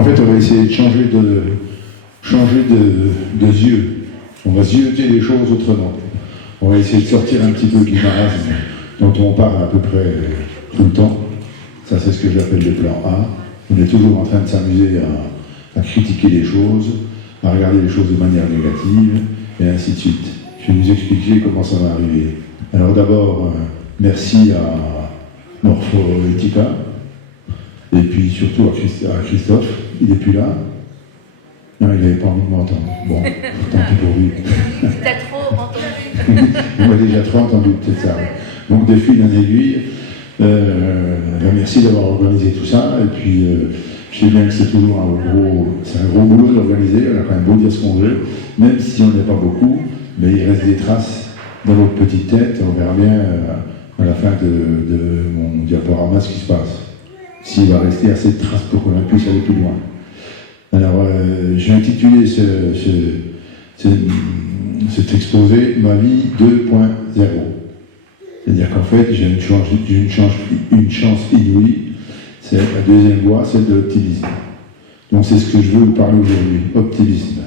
en fait, on va essayer de changer de yeux. On va zioter les choses autrement. On va essayer de sortir un petit peu du marasme dont on parle à peu près tout le temps. Ça, c'est ce que j'appelle le plan A. On est toujours en train de s'amuser à critiquer les choses, à regarder les choses de manière négative, et ainsi de suite. Je vais vous expliquer comment ça va arriver. Alors d'abord, merci à Morphoetica, et puis surtout à Christophe. Il n'est plus là. Non, il n'avait pas envie de m'entendre. Bon, tant pis pour lui. T'as trop entendu. On m'a déjà trop entendu, peut-être ça. Donc, de fil en aiguille, merci d'avoir organisé tout ça. Et puis, je sais bien que c'est toujours un gros boulot d'organiser. On a quand même beau dire ce qu'on veut, même si on n'est pas beaucoup, mais il reste des traces dans notre petite tête. On verra bien à la fin de mon diaporama ce qui se passe. S'il va rester assez de traces pour qu'on puisse aller plus loin. Alors, j'ai intitulé cet exposé « Ma vie 2.0 ». C'est-à-dire qu'en fait, j'ai une chance inouïe, c'est la deuxième voie, celle de l'optimisme. Donc c'est ce que je veux vous parler aujourd'hui, optimisme.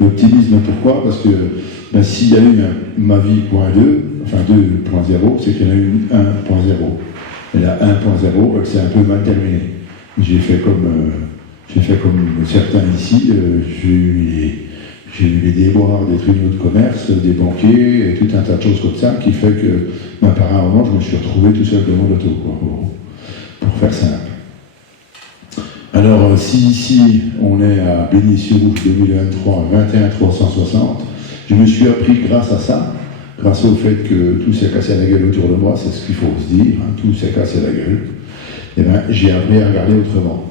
L'optimisme, pourquoi? Parce que s'il y a eu ma vie .2, enfin 2.0, c'est qu'il y en a eu 1.0. Et la 1.0, elle s'est un peu mal terminée. J'ai fait comme certains ici, j'ai eu les déboires des tribunaux de commerce, des banquiers, et tout un tas de choses comme ça, qui fait que, par un moment, je me suis retrouvé tout seul devant l'auto, pour faire simple. Alors, si ici, on est à Béni-sur-Ouche 2023, 21 360, je me suis appris grâce à ça, grâce au fait que tout s'est cassé la gueule autour de moi, c'est ce qu'il faut se dire, hein, tout s'est cassé la gueule, et j'ai appris à regarder autrement.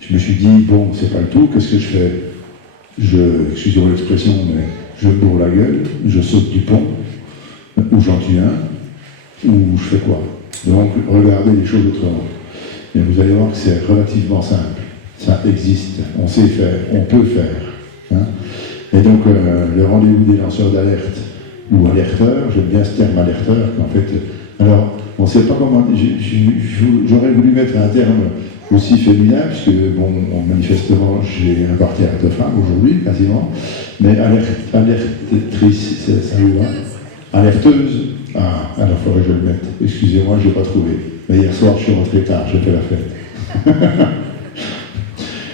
Je me suis dit, bon, c'est pas le tout, qu'est-ce que je fais? Excusez-moi l'expression, mais je bourre la gueule, je saute du pont, ou j'en tue un, ou je fais quoi? Donc, regardez les choses autrement. Et vous allez voir que c'est relativement simple. Ça existe, on sait faire, on peut faire. Hein. Et donc, le rendez-vous des lanceurs d'alerte, ou alerteurs, j'aime bien ce terme alerteur, en fait, alors, on ne sait pas comment, j'aurais voulu mettre un terme aussi féminin, puisque, bon, manifestement, j'ai un parterre de femmes aujourd'hui, quasiment, mais alertrice, ça vous va? Alerteuse? Ah, alors il faudrait que je le mette. Excusez-moi, je n'ai pas trouvé. Mais hier soir, je suis rentré tard, j'ai fait la fête.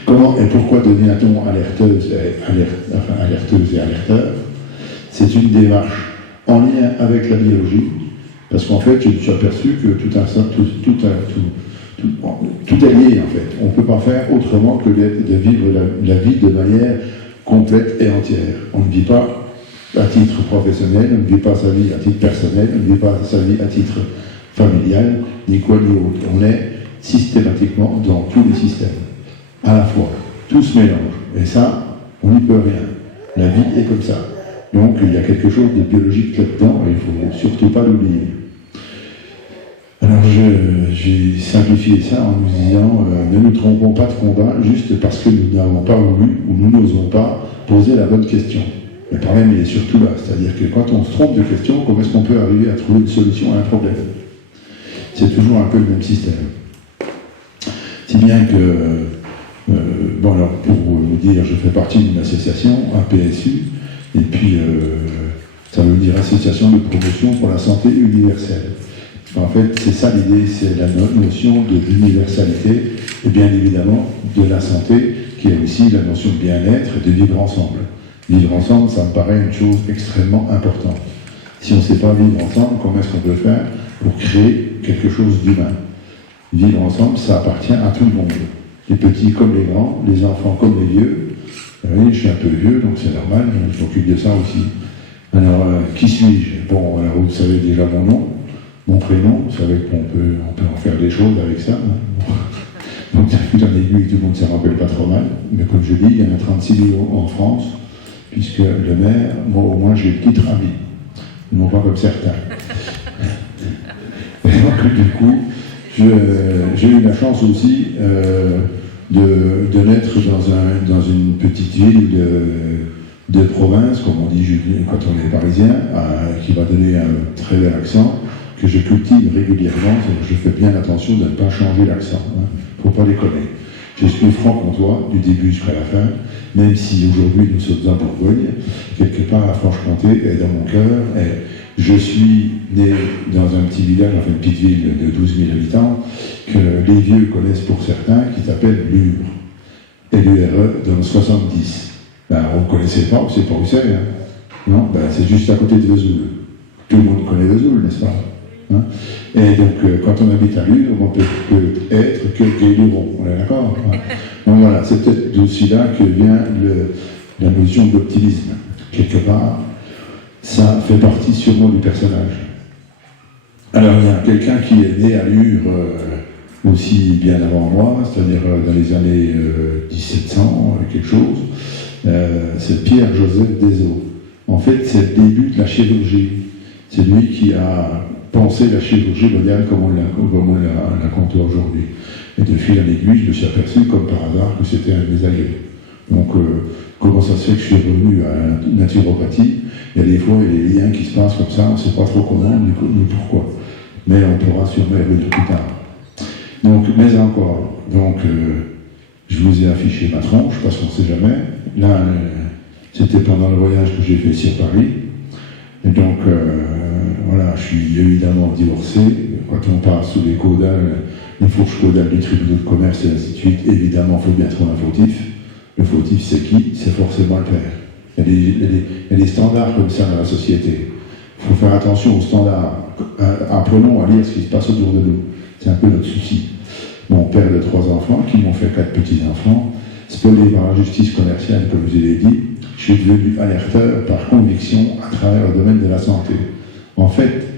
Comment et pourquoi devient-on alerteuse et alerteur? C'est une démarche en lien avec la biologie, parce qu'en fait, je me suis aperçu que tout est lié, en fait. On ne peut pas faire autrement que de vivre la vie de manière complète et entière. On ne vit pas à titre professionnel, on ne vit pas sa vie à titre personnel, on ne vit pas sa vie à titre familial, ni quoi ni autre. On est systématiquement dans tous les systèmes, à la fois. Tout se mélange. Et ça, on n'y peut rien. La vie est comme ça. Donc, il y a quelque chose de biologique là-dedans, et il ne faut surtout pas l'oublier. Alors, j'ai simplifié ça en nous disant, ne nous trompons pas de combat juste parce que nous n'avons pas voulu, ou nous n'osons pas poser la bonne question. Le problème, il est surtout là. C'est-à-dire que quand on se trompe de question, comment est-ce qu'on peut arriver à trouver une solution à un problème? C'est toujours un peu le même système. Si bien que, bon alors, pour vous dire, je fais partie d'une association, un PSU, et puis ça veut dire Association de promotion pour la santé universelle. En fait, c'est ça l'idée, c'est la notion de l'universalité, et bien évidemment de la santé, qui est aussi la notion de bien-être et de vivre ensemble. Vivre ensemble, ça me paraît une chose extrêmement importante. Si on ne sait pas vivre ensemble, comment est-ce qu'on peut faire pour créer quelque chose d'humain? Vivre ensemble, ça appartient à tout le monde. Les petits comme les grands, les enfants comme les vieux. Vous voyez, je suis un peu vieux, donc c'est normal, je m'occupe de ça aussi. Alors, qui suis-je? Bon, alors vous savez déjà mon nom, mon prénom, vous savez qu'on peut en faire des choses avec ça. Hein. Donc, dans l'aiguille, tout le monde ne s'en rappelle pas trop mal. Mais comme je dis, il y en a 36 millions en France, puisque le maire, moi au moins j'ai le titre à vie. Non pas comme certains. Et donc, du coup, j'ai eu la chance aussi de naître dans une petite ville de province, comme on dit quand on est parisien, qui va donner un très bel accent, que je cultive régulièrement. Je fais bien attention de ne pas changer l'accent. Hein. Faut pas déconner. Je suis franc-comtois du début jusqu'à la fin, même si aujourd'hui nous sommes en Bourgogne, quelque part la Franche-Comté est dans mon cœur. Et je suis né dans un petit village, enfin une petite ville de 12 000 habitants, que les vieux connaissent pour certains, qui s'appelle Lure. L-U-R-E, dans le 70. Ben, on ne connaissait pas, c'est pas où c'est, hein. Non, ben, c'est juste à côté de Vesoul. Tout le monde connaît Vesoul, n'est-ce pas, hein? Et donc, quand on habite à Lure, on peut être que Gay-Luron, on est d'accord, hein? Donc voilà, c'est peut-être d'aussi là que vient la notion d'optimisme. Quelque part, ça fait partie sûrement du personnage. Alors, il y a quelqu'un qui est né à Lure aussi bien avant moi, c'est-à-dire dans les années 1700, quelque chose, c'est Pierre-Joseph Desaux. En fait, c'est le début de la chirurgie. C'est lui qui a pensé la chirurgie moderne comme on la compte aujourd'hui. Et de fil en aiguille, je me suis aperçu, comme par hasard, que c'était un de mes aïeux. Donc, comment ça se fait que je suis revenu à la naturopathie? Il y a des fois, il y a des liens qui se passent comme ça, on ne sait pas trop comment, ni pourquoi. Mais on pourra sûrement y revenir plus tard. Donc, mais encore, je vous ai affiché ma tronche, parce qu'on ne sait jamais. Là, c'était pendant le voyage que j'ai fait sur Paris. Et donc, voilà, je suis évidemment divorcé. Quand on passe sous les caudales, les fourches caudales du tribunal de commerce et ainsi de suite, évidemment, il faut bien trouver un fautif. Le fautif, c'est qui? C'est forcément le père. Il y a des standards comme ça dans la société. Il faut faire attention aux standards. Apprenons à lire ce qui se passe autour de nous. C'est un peu notre souci. Mon père de 3 enfants, qui m'ont fait 4 petits-enfants, spoliés par la justice commerciale, comme je l'ai dit, je suis devenu alerteur par conviction à travers le domaine de la santé. En fait,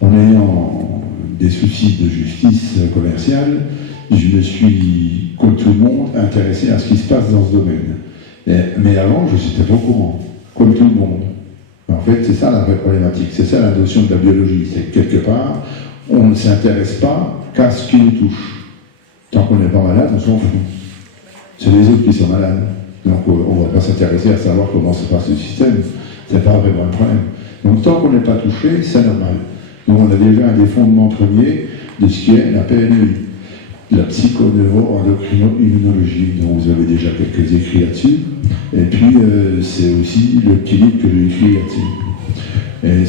en ayant des soucis de justice commerciale, je me suis, comme tout le monde, intéressé à ce qui se passe dans ce domaine. Mais avant, je n'étais pas au courant, comme tout le monde. En fait, c'est ça la vraie problématique, c'est ça la notion de la biologie, c'est que quelque part, on ne s'intéresse pas qu'à ce qui nous touche. Tant qu'on n'est pas malade, on s'en fout. C'est les autres qui sont malades. Donc on ne va pas s'intéresser à savoir comment se passe le système. C'est pas vraiment le problème. Donc tant qu'on n'est pas touché, c'est normal. Donc on a déjà un des fondements premiers de ce qui est la PNEI, la psychoneuro-endocrino-immunologie, dont vous avez déjà quelques écrits là-dessus. Et puis c'est aussi le petit livre que j'ai écrit là-dessus. Et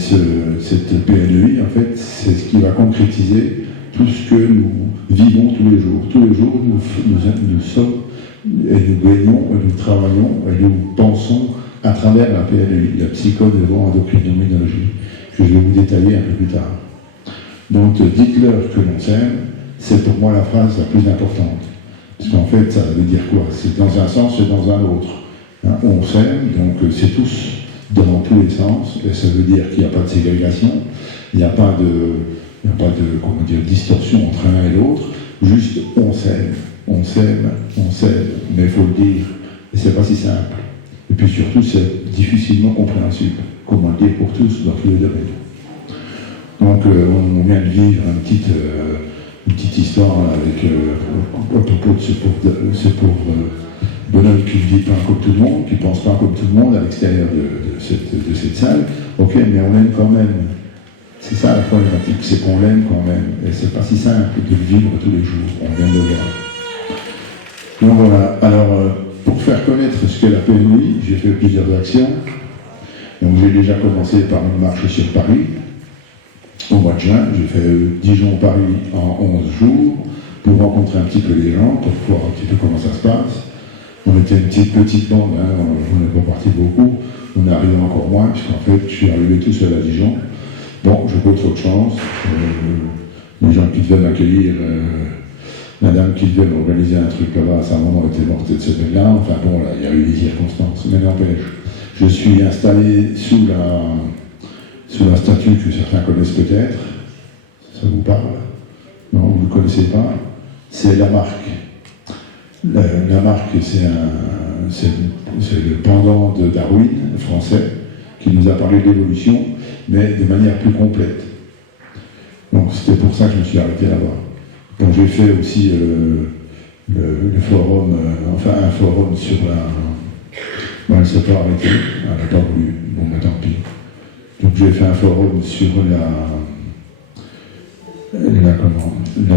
cette PNEI, en fait, c'est ce qui va concrétiser tout ce que nous vivons tous les jours. Tous les jours, nous sommes, et nous gagnons, et nous travaillons, et nous pensons à travers la PNEI, la psychoneuro-endocrino-immunologie, que je vais vous détailler un peu plus tard. Donc, dites-leur que l'on s'aime, c'est pour moi la phrase la plus importante. Parce qu'en fait, ça veut dire quoi? C'est dans un sens et dans un autre. Hein, on s'aime, donc c'est tous dans tous les sens, et ça veut dire qu'il n'y a pas de ségrégation, il n'y a pas de comment dire, distorsion entre l'un et l'autre, juste on s'aime, mais il faut le dire, et c'est pas si simple. Et puis surtout, c'est difficilement compréhensible, comment le dire pour tous dans tous les domaines. Donc on vient de vivre une petite histoire avec, à propos de ce pauvre bonhomme qui ne vit pas comme tout le monde, qui ne pense pas comme tout le monde à l'extérieur de cette salle. Ok, mais on l'aime quand même. C'est ça la problématique, c'est qu'on l'aime quand même. Et c'est pas si simple de le vivre tous les jours, on vient de le voir. Donc voilà, alors pour faire connaître ce qu'est la PNEI, j'ai fait plusieurs actions. Donc j'ai déjà commencé par une marche sur Paris. Au mois de juin, j'ai fait Dijon-Paris en 11 jours pour rencontrer un petit peu les gens, pour voir un petit peu comment ça se passe. On était une petite bande, hein, on n'est pas parti beaucoup, on est arrivé encore moins, puisqu'en fait, je suis arrivé tout seul à Dijon. Bon, je n'ai pas trop de chance. Les gens qui devaient m'accueillir, la dame qui devait m'organiser un truc là-bas, à sa maman était morte cette semaine-là. Enfin bon, là, il y a eu des circonstances, mais n'empêche. Je suis installé sous la statue que certains connaissent peut-être. Ça vous parle? Non, vous ne connaissez pas? C'est Lamarck. Lamarck, c'est le pendant de Darwin, français, qui nous a parlé de l'évolution, mais de manière plus complète. Donc c'était pour ça que je me suis arrêté là-bas. Donc j'ai fait aussi le forum, un forum sur la... Bon, elle ne s'est pas arrêtée, elle n'a pas voulu, bon, mais tant pis. Donc j'ai fait un forum sur la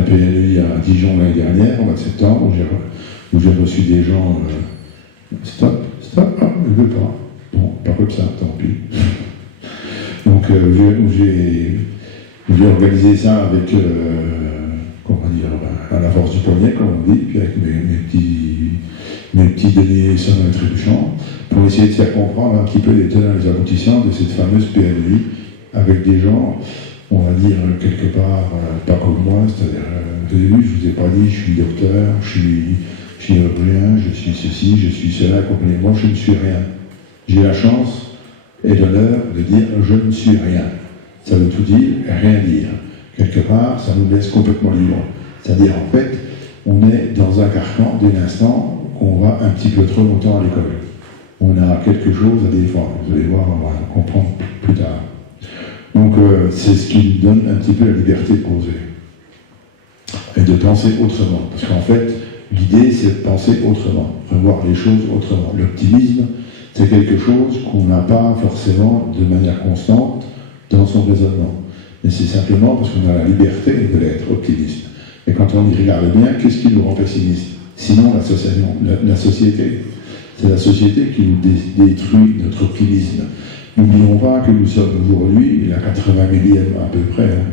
PNEI à Dijon l'année dernière, au mois de septembre, où où j'ai reçu des gens, stop, ah, je ne veux pas. Bon, pas comme ça, tant pis. Donc, j'ai organisé ça avec, comment dire, à la force du poignet, comme on dit, puis avec mes petits deniers sonnants et trébuchants, pour essayer de faire comprendre un petit peu les tenants et les aboutissants de cette fameuse PNEI, avec des gens, on va dire, quelque part, pas comme moi, c'est-à-dire, vous avez vu, je ne vous ai pas dit, je suis docteur, je suis chirurgien, je suis ceci, je suis cela, comprenez, moi je ne suis rien. J'ai la chance et l'honneur de dire je ne suis rien. Ça veut tout dire et rien dire. Quelque part, ça nous laisse complètement libres. C'est-à-dire, en fait, on est dans un carcan dès l'instant qu'on va un petit peu trop longtemps à l'école. On a quelque chose à défendre. Vous allez voir, on va comprendre plus tard. Donc, c'est ce qui nous donne un petit peu la liberté de poser. Et de penser autrement. Parce qu'en fait, l'idée, c'est de penser autrement. De voir les choses autrement. L'optimisme, c'est quelque chose qu'on n'a pas forcément de manière constante dans son raisonnement. Mais c'est simplement parce qu'on a la liberté de l'être optimiste. Et quand on y regarde bien, qu'est-ce qui nous rend pessimiste? Sinon, la société. C'est la société qui nous détruit notre optimisme. N'oublions pas que nous sommes aujourd'hui, la 80 millième à peu près, hein.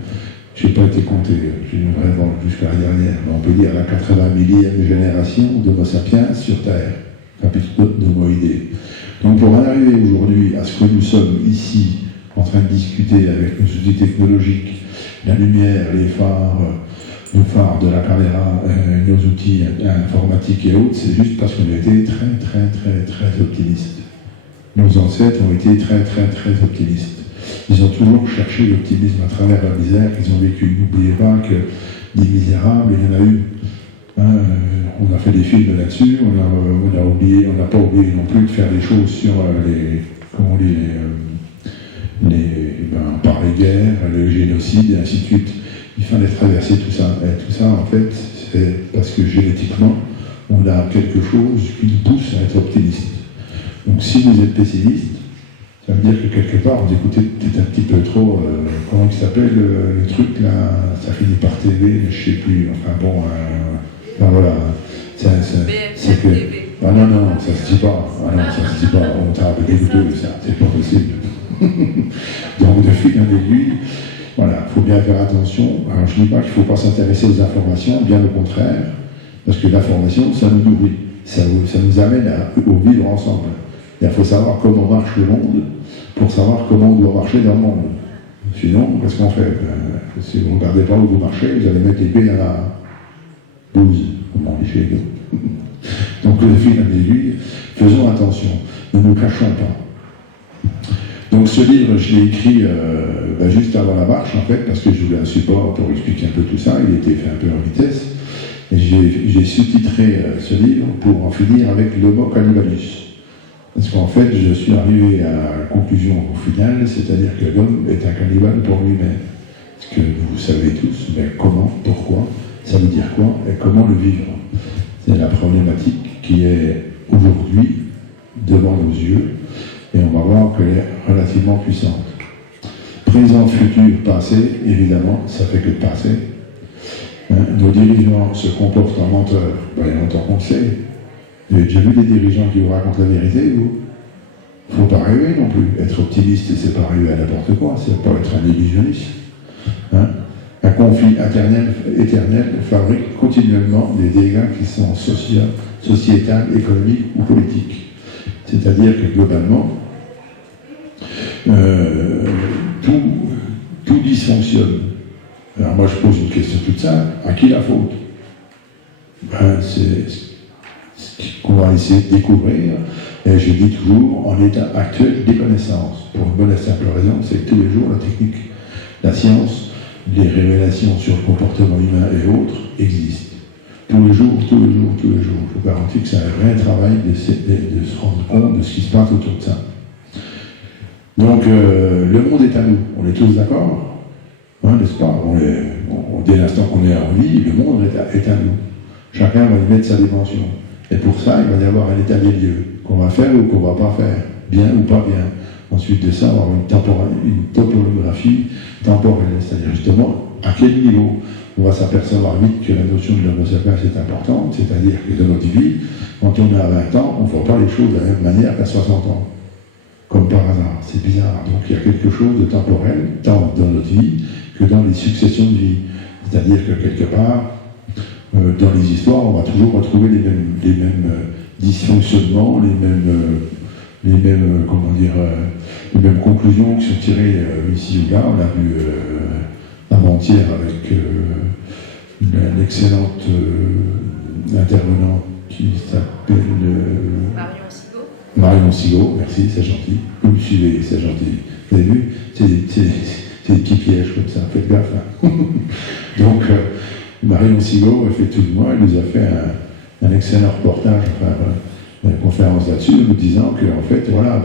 Je n'ai pas été compté, j'ai une vraie vente jusqu'à la dernière, mais on peut dire la 80 millième génération d'Homo sapiens sur Terre, capitale d'homoïdés. Donc pour en arriver aujourd'hui à ce que nous sommes ici, en train de discuter avec nos outils technologiques, la lumière, les phares, le phare de la caméra, nos outils informatiques et autres, c'est juste parce qu'on a été très optimistes. Nos ancêtres ont été très optimistes. Ils ont toujours cherché l'optimisme à travers la misère qu'ils ont vécue. N'oubliez pas que des misérables, il y en a eu. Hein, on a fait des films là-dessus, on n'a pas oublié non plus de faire des choses sur par les guerres, le génocide et ainsi de suite. Il fallait traverser tout ça. Et tout ça, en fait, c'est parce que génétiquement, on a quelque chose qui nous pousse à être optimiste. Donc si vous êtes pessimiste, ça veut dire que quelque part, vous écoutez peut-être un petit peu trop, comment il s'appelle le truc là, ça finit par TV, mais je ne sais plus, enfin bon, voilà, c'est que... Ah non, ça se dit pas, ça se dit pas, on t'a dégoûté, ça, c'est pas possible. Donc de fil en aiguille, voilà, il faut bien faire attention. Alors je ne dis pas qu'il ne faut pas s'intéresser aux informations, bien au contraire, parce que l'information, ça nous nourrit, ça nous amène au vivre ensemble. Il faut savoir comment marche le monde pour savoir comment on doit marcher dans le monde. Sinon, qu'est-ce qu'on fait? Si vous ne regardez pas où vous marchez, vous allez mettre les pieds à la bouse, comme on dit chez nous. Donc le fil en aiguille, faisons attention, ne nous cachons pas. Donc ce livre, je l'ai écrit juste avant la marche, en fait, parce que je voulais un support pour expliquer un peu tout ça, il était fait un peu en vitesse. Et j'ai sous-titré ce livre pour en finir avec l'homo cannibalus. Parce qu'en fait, je suis arrivé à la conclusion finale, c'est-à-dire que l'homme est un cannibale pour lui-même. Ce que vous savez tous, mais comment, pourquoi, ça veut dire quoi, et comment le vivre. C'est la problématique qui est aujourd'hui devant nos yeux, et on va voir qu'elle est relativement puissante. Présent, futur, passé, évidemment, ça fait que de passer. Nos dirigeants se comportent en menteurs, il y a longtemps qu'on le sait. Vous avez déjà vu des dirigeants qui vous racontent la vérité, vous? Il ne faut pas rêver non plus. Être optimiste, c'est pas rêver à n'importe quoi, c'est pas être un illusionniste. Un conflit éternel fabrique continuellement des dégâts qui sont sociétals, économiques ou politiques. C'est-à-dire que globalement, tout dysfonctionne. Alors moi je pose une question toute simple, à qui la faute? C'est ce qu'on va essayer de découvrir, et je dis toujours en état actuel des connaissances. Pour une bonne et simple raison, c'est que tous les jours la technique, la science, les révélations sur le comportement humain et autres existent. Tous les jours. Je vous garantis que c'est un vrai travail de se rendre compte de ce qui se passe autour de ça. Donc le monde est à nous, on est tous d'accord, n'est-ce pas? Dès l'instant qu'on est en vie, le monde est à nous. Chacun va y mettre sa dimension. Et pour ça, il va y avoir un état des lieux, qu'on va faire ou qu'on ne va pas faire, bien ou pas bien. Ensuite de ça, avoir une topographie temporelle, c'est-à-dire justement À quel niveau? On va s'apercevoir vite que la notion de l'homo sapiens est importante, c'est-à-dire que dans notre vie, quand on est à 20 ans, on ne voit pas les choses de la même manière qu'à 60 ans. Comme par hasard, c'est bizarre. Donc il y a quelque chose de temporel, tant dans notre vie que dans les successions de vie. C'est-à-dire que quelque part, dans les histoires, on va toujours retrouver les mêmes dysfonctionnements, les mêmes conclusions qui sont tirées ici ou là. On l'a vu avant-hier avec l'excellente intervenante qui s'appelle Marion Sigaud, merci, c'est gentil. Vous me suivez, c'est gentil. Vous avez vu? C'est des petits pièges comme ça, faites gaffe. Hein. Donc, Marion Sigaud, effectivement, elle nous a fait un excellent reportage, une conférence là-dessus, nous disant qu'en fait, voilà,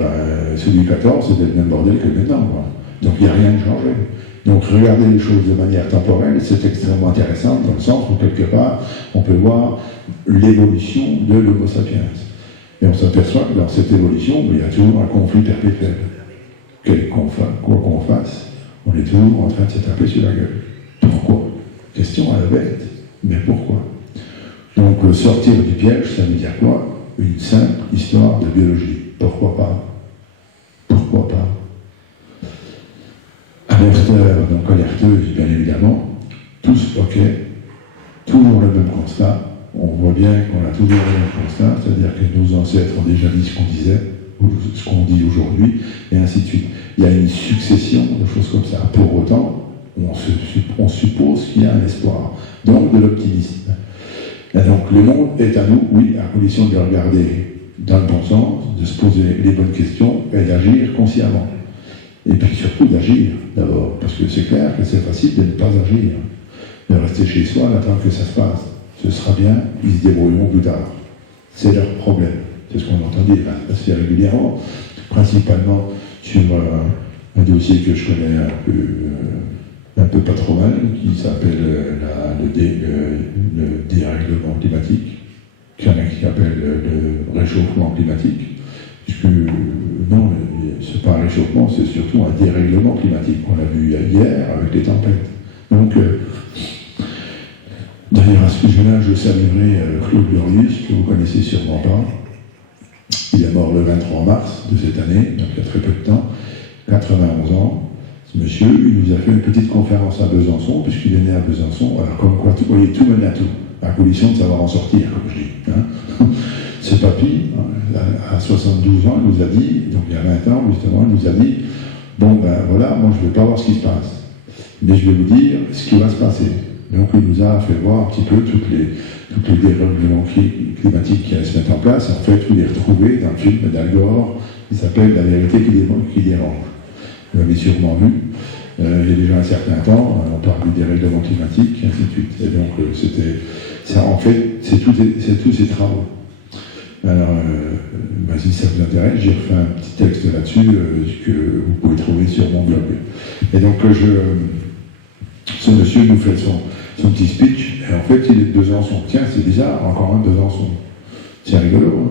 celui 14, c'était le même bordel que maintenant. Quoi. Donc, il n'y a rien de changé. Donc, regarder les choses de manière temporelle, c'est extrêmement intéressant, dans le sens où, quelque part, on peut voir l'évolution de l'Homo sapiens. Et on s'aperçoit que dans cette évolution, il y a toujours un conflit perpétuel. Quoi qu'on fasse, on est toujours en train de se taper sur la gueule. Pourquoi? Question à la bête, mais pourquoi? Donc sortir du piège, ça veut dire quoi? Une simple histoire de biologie. Pourquoi pas? Pourquoi pas? Alerteur, donc alerteuse, bien évidemment, tous ok, toujours le même constat. On voit bien qu'on a toujours le même constat, c'est-à-dire que nos ancêtres ont déjà dit ce qu'on disait, ou ce qu'on dit aujourd'hui, et ainsi de suite. Il y a une succession de choses comme ça. Pour autant, on suppose qu'il y a un espoir, donc de l'optimisme. Et donc le monde est à nous, oui, à condition de le regarder dans le bon sens, de se poser les bonnes questions et d'agir consciemment. Et puis surtout d'agir d'abord, parce que c'est clair que c'est facile de ne pas agir, de rester chez soi, d'attendre que ça se passe. Ce sera bien, ils se débrouilleront plus tard. C'est leur problème. C'est ce qu'on entend dire assez régulièrement, principalement sur un dossier que je connais un peu pas trop mal, qui s'appelle le dérèglement climatique, qu'il y en a qui appellent le réchauffement climatique, puisque non, c'est pas un réchauffement, c'est surtout un dérèglement climatique qu'on a vu hier avec les tempêtes. Donc, d'ailleurs, à ce sujet-là, je saluerai Claude Glorius, que vous connaissez sûrement pas. Il est mort le 23 mars de cette année, donc il y a très peu de temps, 91 ans. Ce monsieur, il nous a fait une petite conférence à Besançon, puisqu'il est né à Besançon. Alors, comme quoi, vous voyez, tout mène à tout, à condition de savoir en sortir, comme je dis. Hein. Ce papy, à 72 ans, il nous a dit, donc il y a 20 ans, justement, il nous a dit, bon, ben voilà, moi je ne veux pas voir ce qui se passe, mais je vais vous dire ce qui va se passer. Donc il nous a fait voir un petit peu tous les dérèglements climatiques qui allaient se mettre en place. En fait, vous les retrouvez dans le film d'Al Gore, qui s'appelle La vérité qui dérange. Vous l'avez sûrement vu. Il y a déjà un certain temps, on parle du dérèglement climatique, et ainsi de suite. Et donc c'est tous ces travaux. Alors, si ça vous intéresse, j'ai refait un petit texte là-dessus que vous pouvez trouver sur mon blog. Et donc, ce monsieur nous fait son petit speech, et en fait, il est de Besançon. Tiens, c'est bizarre, encore un de Besançon. C'est rigolo, hein.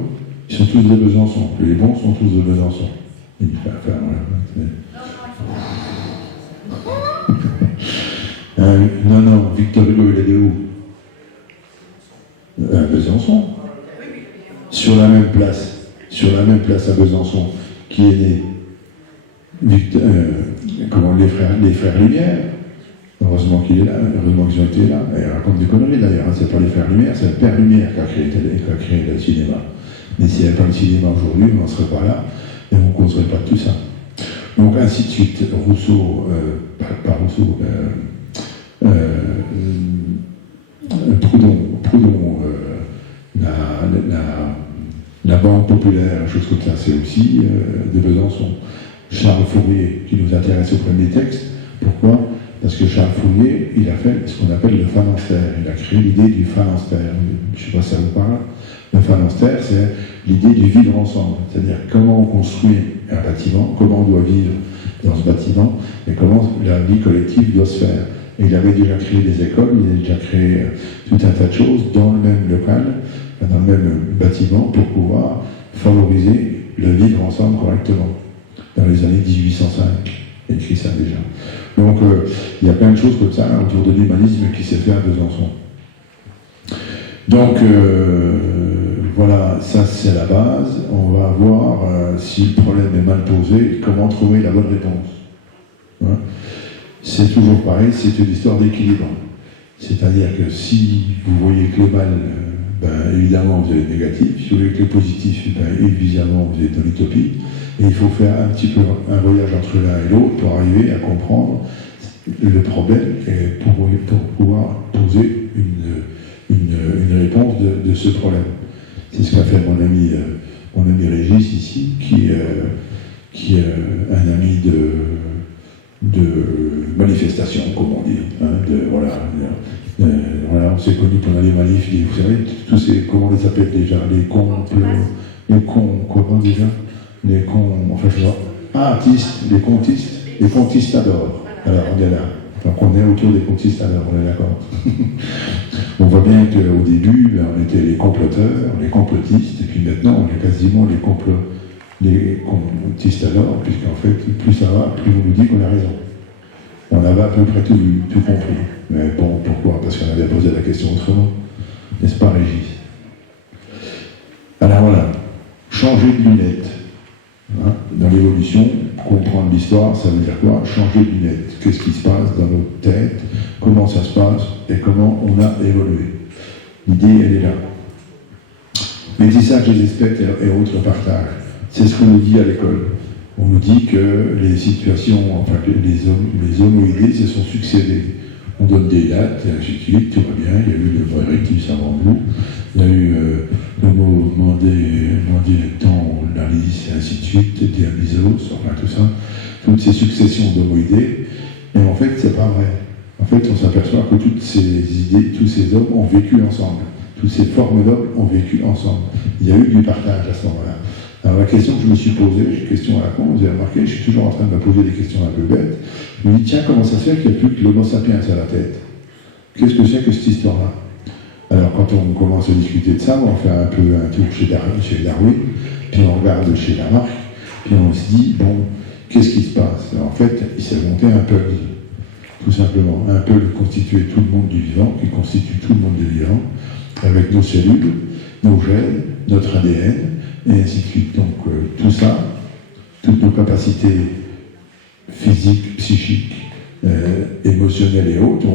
Ils sont tous de Besançon. Les bons sont tous de Besançon. Non, Victor Hugo, il est de où? Besançon. Sur la même place à Besançon, qui est né les frères Lumière. Heureusement qu'il est là, heureusement qu'ils ont été là. Et il raconte des conneries d'ailleurs, hein. C'est pas les frères Lumière, c'est le père Lumière qui a créé le cinéma. Mais s'il n'y avait pas le cinéma aujourd'hui, on ne serait pas là et on ne causerait pas de tout ça. Donc ainsi de suite, Rousseau, Proudhon, la Banque populaire, chose comme ça, c'est aussi de Besançon. Charles Fourier, qui nous intéresse au premier texte. Pourquoi? Parce que Charles Fourier, il a fait ce qu'on appelle le phalanstère. Il a créé l'idée du phalanstère. Je ne sais pas si ça vous parle. Le phalanstère, c'est l'idée du vivre ensemble. C'est-à-dire comment on construit un bâtiment, comment on doit vivre dans ce bâtiment, et comment la vie collective doit se faire. Et il avait déjà créé des écoles, il avait déjà créé tout un tas de choses dans le même local, dans le même bâtiment, pour pouvoir favoriser le vivre ensemble correctement. Dans les années 1805, il écrit ça déjà. Donc, il y a plein de choses comme ça autour de l'humanisme qui s'est fait à Besançon. Donc, voilà, ça c'est la base. On va voir si le problème est mal posé, comment trouver la bonne réponse. Hein? C'est toujours pareil, c'est une histoire d'équilibre. C'est-à-dire que si vous voyez que le mal, évidemment vous êtes négatif, si vous voyez que le positif, évidemment vous êtes dans l'utopie, et il faut faire un petit peu un voyage entre l'un et l'autre pour arriver à comprendre le problème et pour pouvoir poser une réponse de ce problème. C'est ce qu'a fait mon ami Régis ici, qui est un ami de manifestation, comme on dit. Voilà, on s'est connus pendant les manifs, vous savez, tous ces, comment on les appelle déjà, les conquistadors. Alors, on est là. Donc, on est autour des conquistadors, on est d'accord. On voit bien qu'au début, on était les comploteurs, les complotistes, et puis maintenant, on est quasiment les conquistadors, puisqu'en fait, plus ça va, plus on nous dit qu'on a raison. On avait à peu près tout vu, tout compris. Mais bon, pourquoi? Parce qu'on avait posé la question autrement. N'est-ce pas, Régis? Alors voilà, changer de lunettes. Hein, dans l'évolution, comprendre l'histoire, ça veut dire quoi? Changer de lunettes. Qu'est-ce qui se passe dans notre tête? Comment ça se passe? Et comment on a évolué? L'idée, elle est là. Métissage des espèces et autres partages. C'est ce qu'on nous dit à l'école. On nous dit que les situations, enfin que les homoïdés se sont succédés. On donne des dates, et ainsi de suite, tout va bien. Il y a eu le mot érectus avant nous, il y a eu le mot mandélectant, l'alice, et ainsi de suite, dialysos, enfin tout ça, toutes ces successions d'homoïdés. Et en fait, c'est pas vrai. En fait, on s'aperçoit que toutes ces idées, tous ces hommes ont vécu ensemble. Toutes ces formes d'hommes ont vécu ensemble. Il y a eu du partage à ce moment-là. Alors la question que je me suis posée, question à la con, vous avez remarqué, je suis toujours en train de me poser des questions un peu bêtes. Je me dis, tiens, comment ça se fait qu'il n'y a plus que l'homo sapiens à la tête? Qu'est-ce que c'est que cette histoire-là? Alors quand on commence à discuter de ça, on fait un peu un tour chez Darwin, puis on regarde chez Lamarck, puis on se dit, bon, qu'est-ce qui se passe? Alors, en fait, il s'est monté un peuple, tout simplement. Un peuple constitué tout le monde du vivant, qui constitue tout le monde du vivant, avec nos cellules, nos gènes, notre ADN, et ainsi de suite. Donc tout ça, toutes nos capacités physiques, psychiques, émotionnelles et autres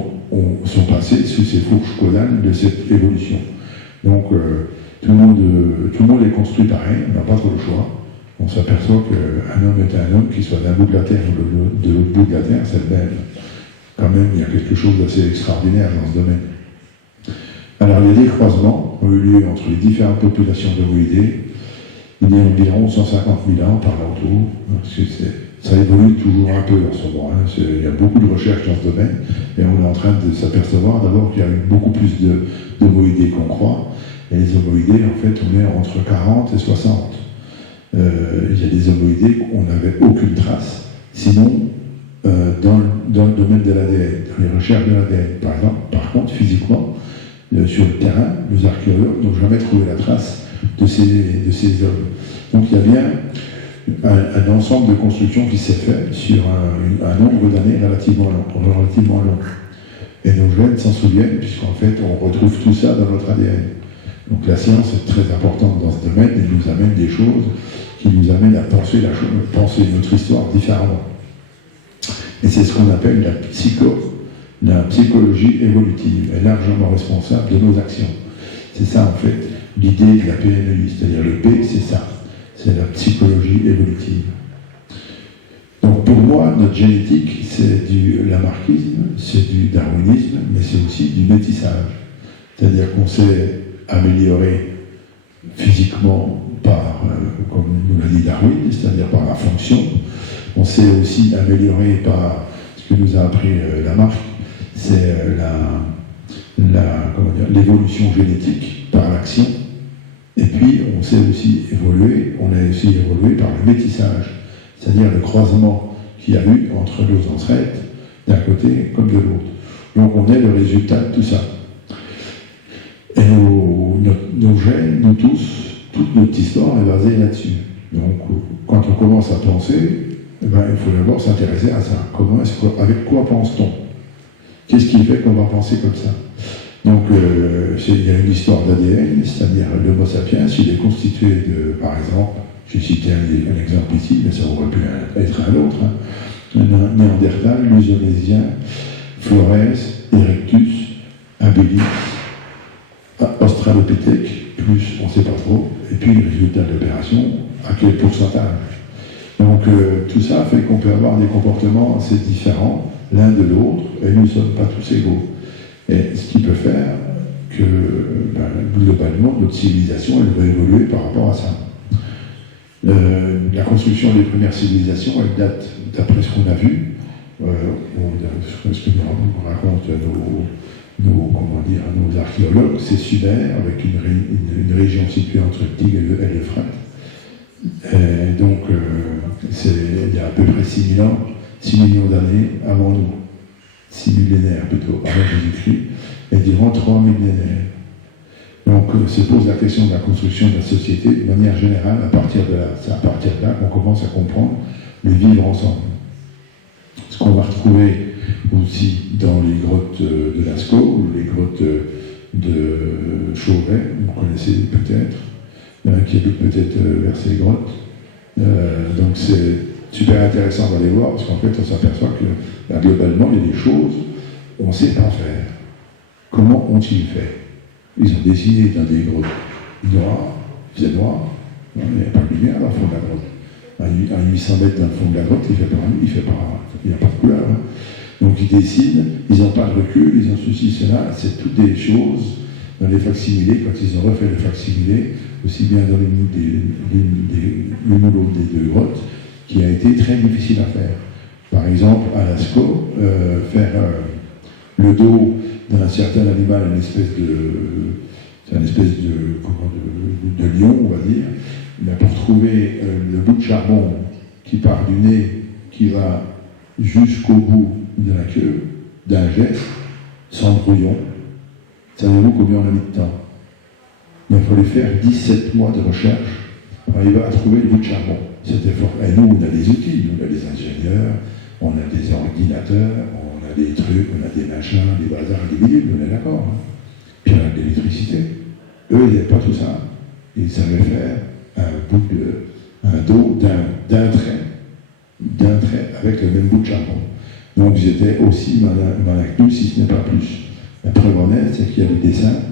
sont passées sous ces fourches caudales de cette évolution. Donc tout le monde est construit pareil, on n'a pas trop le choix. On s'aperçoit qu'un homme est un homme, qu'il soit d'un bout de la Terre ou de l'autre bout de la Terre, c'est le même. Quand même, il y a quelque chose d'assez extraordinaire dans ce domaine. Alors il y a des croisements qui ont eu lieu entre les différentes populations d'homoïdés. Il y a environ 150 000 ans par là autour, parce que ça évolue toujours un peu en ce moment. Hein. Il y a beaucoup de recherches dans ce domaine, et on est en train de s'apercevoir d'abord qu'il y a eu beaucoup plus d'homoïdés qu'on croit, et les homoïdés, en fait, on est entre 40 et 60. Il y a des homoïdés où on n'avait aucune trace, sinon dans le domaine de l'ADN, dans les recherches de l'ADN. Par contre, physiquement, sur le terrain, les archéologues n'ont jamais trouvé la trace de ces hommes. Donc il y a bien un ensemble de constructions qui s'est fait sur un nombre d'années relativement long. Et nos gènes s'en souviennent, puisqu'en fait on retrouve tout ça dans notre ADN. Donc la science est très importante dans ce domaine et nous amène des choses qui nous amènent à penser notre histoire différemment. Et c'est ce qu'on appelle la psychologie évolutive, est largement responsable de nos actions. C'est ça en fait l'idée de la PNEI, c'est-à-dire le P, c'est ça, c'est la psychologie évolutive. Donc pour moi, notre génétique, c'est du lamarckisme, c'est du darwinisme, mais c'est aussi du métissage. C'est-à-dire qu'on s'est amélioré physiquement par, comme nous l'a dit Darwin, c'est-à-dire par la fonction. On s'est aussi amélioré par ce que nous a appris Lamarck, c'est l'évolution génétique par l'action. Et puis on a aussi évolué par le métissage, c'est-à-dire le croisement qu'il y a eu entre nos ancêtres, d'un côté comme de l'autre. Donc on est le résultat de tout ça. Et nos gènes, nous tous, toute notre histoire est basée là-dessus. Donc quand on commence à penser, il faut d'abord s'intéresser à ça. Avec quoi pense-t-on? Qu'est-ce qui fait qu'on va penser comme ça? Donc, il y a une histoire d'ADN, c'est-à-dire l'Homo sapiens, il est constitué de, par exemple, j'ai cité un exemple ici, mais ça aurait pu être un autre, hein, un Néandertal, Lusonésien, Flores, Erectus, Habilis, Australopithèque, plus on ne sait pas trop, et puis le résultat de l'opération, à quel pourcentage. Donc tout ça fait qu'on peut avoir des comportements assez différents l'un de l'autre, et nous ne sommes pas tous égaux. Et ce qui peut faire que, globalement, notre civilisation, elle va évoluer par rapport à ça. La construction des premières civilisations, elle date, d'après ce qu'on a vu, ce que nous racontent nos archéologues, c'est Sumer, avec une région située entre Tigre et l'Euphrate. Donc, il y a à peu près 6 000 ans, 6 millions d'années avant nous. 6 millénaires plutôt, avant Jésus-Christ, et durant 3 millénaires. Donc, se pose la question de la construction de la société de manière générale. C'est à partir de là qu'on commence à comprendre le vivre ensemble. Ce qu'on va retrouver aussi dans les grottes de Lascaux, ou les grottes de Chauvet, vous connaissez peut-être, qui habitent peut-être vers ces grottes. Donc c'est super intéressant d'aller voir, parce qu'en fait on s'aperçoit que globalement il y a des choses on ne sait pas faire. Comment ont-ils fait? Ils ont dessiné dans des grottes noires, il faisait noir, il n'y a pas de lumière dans le fond de la grotte. À 800 mètres dans le fond de la grotte, il n'y a pas de couleur. Hein. Donc ils dessinent, ils n'ont pas de recul, ils ont ceci, cela, c'est toutes des choses dans les facsimilés, quand ils ont refait le facsimilé, aussi bien dans l'une ou l'autre des deux grottes, qui a été très difficile à faire. Par exemple, à Lascaux, faire le dos d'un certain animal, une espèce de lion, on va dire, mais pour trouver le bout de charbon qui part du nez, qui va jusqu'au bout de la queue, d'un geste, sans brouillon, savez-vous combien on a mis de temps? Il a fallu faire 17 mois de recherche pour arriver à trouver le bout de charbon. C'était fort. Et nous, on a des outils, nous, on a des ingénieurs, on a des ordinateurs, on a des trucs, on a des machins, des bazars, des bidules, on est d'accord. Hein. Puis on a de l'électricité. Eux, ils n'avaient pas tout ça. Ils savaient faire un dos d'un trait avec le même bout de charbon. Donc ils étaient aussi malins que nous, si ce n'est pas plus. La preuve en est, c'est qu'il y a des dessins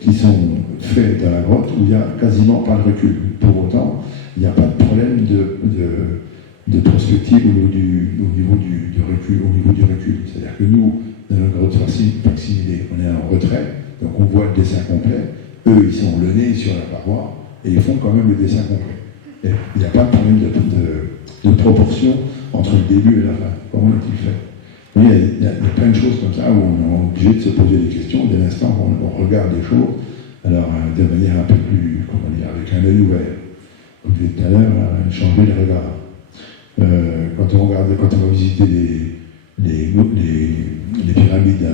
qui sont faits dans la grotte où il n'y a quasiment pas de recul. Pour autant, il n'y a pas de problème de prospective au niveau du recul. C'est-à-dire que nous, dans notre grotte facsimilée, on est en retrait, donc on voit le dessin complet. Eux, ils sont le nez sur la paroi et ils font quand même le dessin complet. Et il n'y a pas de problème de proportion entre le début et la fin. Comment ont-ils fait? Oui, il y a plein de choses comme ça où on est obligé de se poser des questions dès l'instant où on regarde les choses, alors de manière un peu plus, avec un œil ouvert. Comme je disais tout à l'heure, changer le regard. Quand on va visiter les pyramides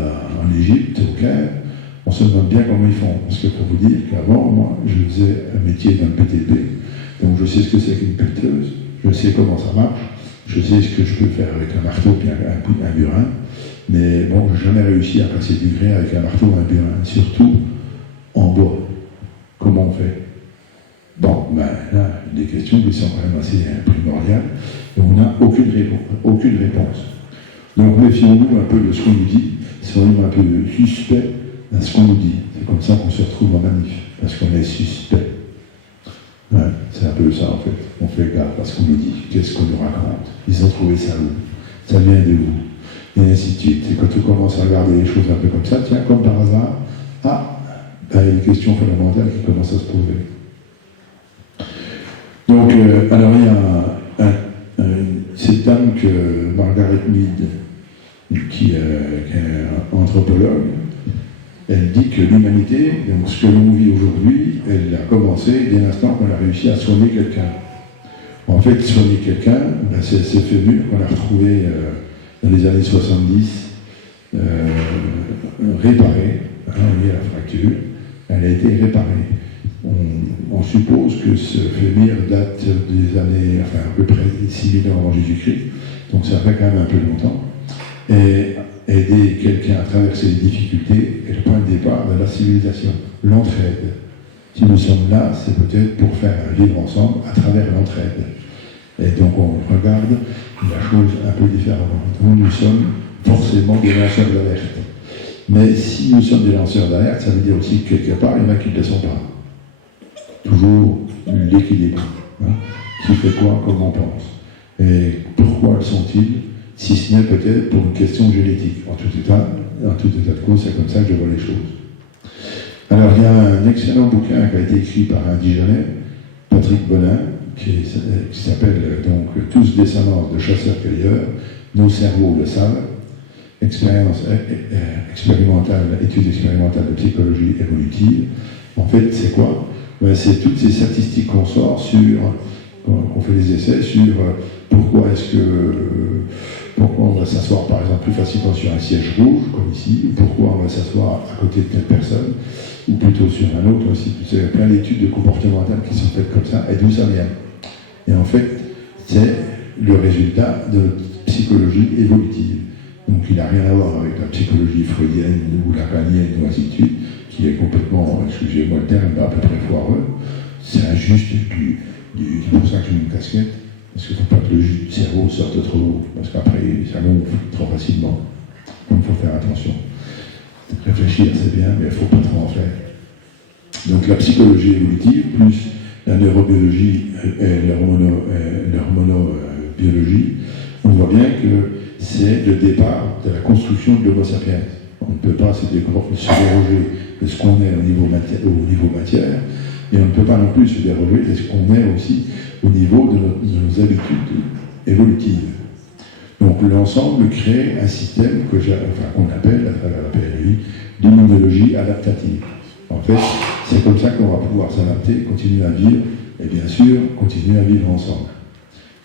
en Égypte, au Caire, on se demande bien comment ils font. Parce que pour vous dire qu'avant, moi, je faisais un métier dans le PTP, donc je sais ce que c'est qu'une pelleteuse, je sais comment ça marche. Je sais ce que je peux faire avec un marteau et un burin, mais bon, je n'ai jamais réussi à passer du grès avec un marteau et un burin, surtout en bois. Comment on fait? Bon, là, des questions qui sont quand même assez primordiales, et on n'a aucune réponse. Donc méfions-nous un peu de ce qu'on nous dit, soyons un peu suspects à ce qu'on nous dit. C'est comme ça qu'on se retrouve en manif, parce qu'on est suspect. Ouais, c'est un peu ça en fait. On fait gaffe à ce qu'on nous dit, qu'est-ce qu'on nous raconte. Ils ont trouvé ça où? Ça vient de où? Et ainsi de suite. Et quand tu commences à regarder les choses un peu comme ça, tiens, comme par hasard, il y a une question fondamentale qui commence à se poser. Donc, alors il y a cette dame que Margaret Mead, qui est anthropologue, elle dit que l'humanité, donc ce que l'on vit aujourd'hui, elle a commencé dès l'instant qu'on a réussi à soigner quelqu'un. En fait, soigner quelqu'un, c'est ces fémurs qu'on a retrouvés dans les années 70, réparés. Il y a la fracture, elle a été réparée. On suppose que ce fémur date des années, à peu près 6000 ans avant Jésus-Christ, donc ça fait quand même un peu longtemps. et aider quelqu'un à traverser les difficultés est le point de départ de la civilisation, l'entraide. Si nous sommes là, c'est peut-être pour faire vivre ensemble à travers l'entraide. Et donc on regarde la chose un peu différemment. Nous sommes forcément des lanceurs d'alerte. Mais si nous sommes des lanceurs d'alerte, ça veut dire aussi que quelque part, il y en a qui ne le sont pas. Toujours l'équilibre. Hein, qui fait quoi, comme on pense. Et pourquoi le sont-ils, si ce n'est peut-être pour une question génétique. En tout état de cause, c'est comme ça que je vois les choses. Alors il y a un excellent bouquin qui a été écrit par un Dijonais, Patrick Bonin, qui s'appelle donc Tous descendants de chasseurs-cueilleurs, nos cerveaux le savent, étude expérimentale de psychologie évolutive. En fait, c'est quoi? Ben, c'est toutes ces statistiques qu'on sort sur, on fait des essais sur pourquoi on va s'asseoir par exemple plus facilement sur un siège rouge, comme ici, ou pourquoi on va s'asseoir à côté de telle personne, ou plutôt sur un autre aussi. Il y a plein d'études comportementales qui sont faites comme ça, et d'où ça vient. Et en fait, c'est le résultat de notre psychologie évolutive. Donc il n'a rien à voir avec la psychologie freudienne ou lacanienne ou ainsi de suite, qui est complètement, excusez-moi le terme, à peu près foireux. C'est injuste c'est pour ça que j'ai une casquette, parce qu'il ne faut pas que le cerveau sorte trop haut, parce qu'après ça gonfle trop facilement. Donc il faut faire attention. Réfléchir c'est bien, mais il ne faut pas trop en faire. Donc la psychologie évolutive, plus la neurobiologie et l'hormonobiologie, on voit bien que c'est le départ de la construction de l'Homo sapiens. On ne peut pas se déroger de ce qu'on est au niveau matière, et on ne peut pas non plus se déroger de ce qu'on est aussi au niveau de nos habitudes évolutives. Donc l'ensemble crée un système qu'on appelle, à travers la PNI, l'immunologie adaptative. En fait, c'est comme ça qu'on va pouvoir s'adapter, continuer à vivre, et bien sûr, continuer à vivre ensemble.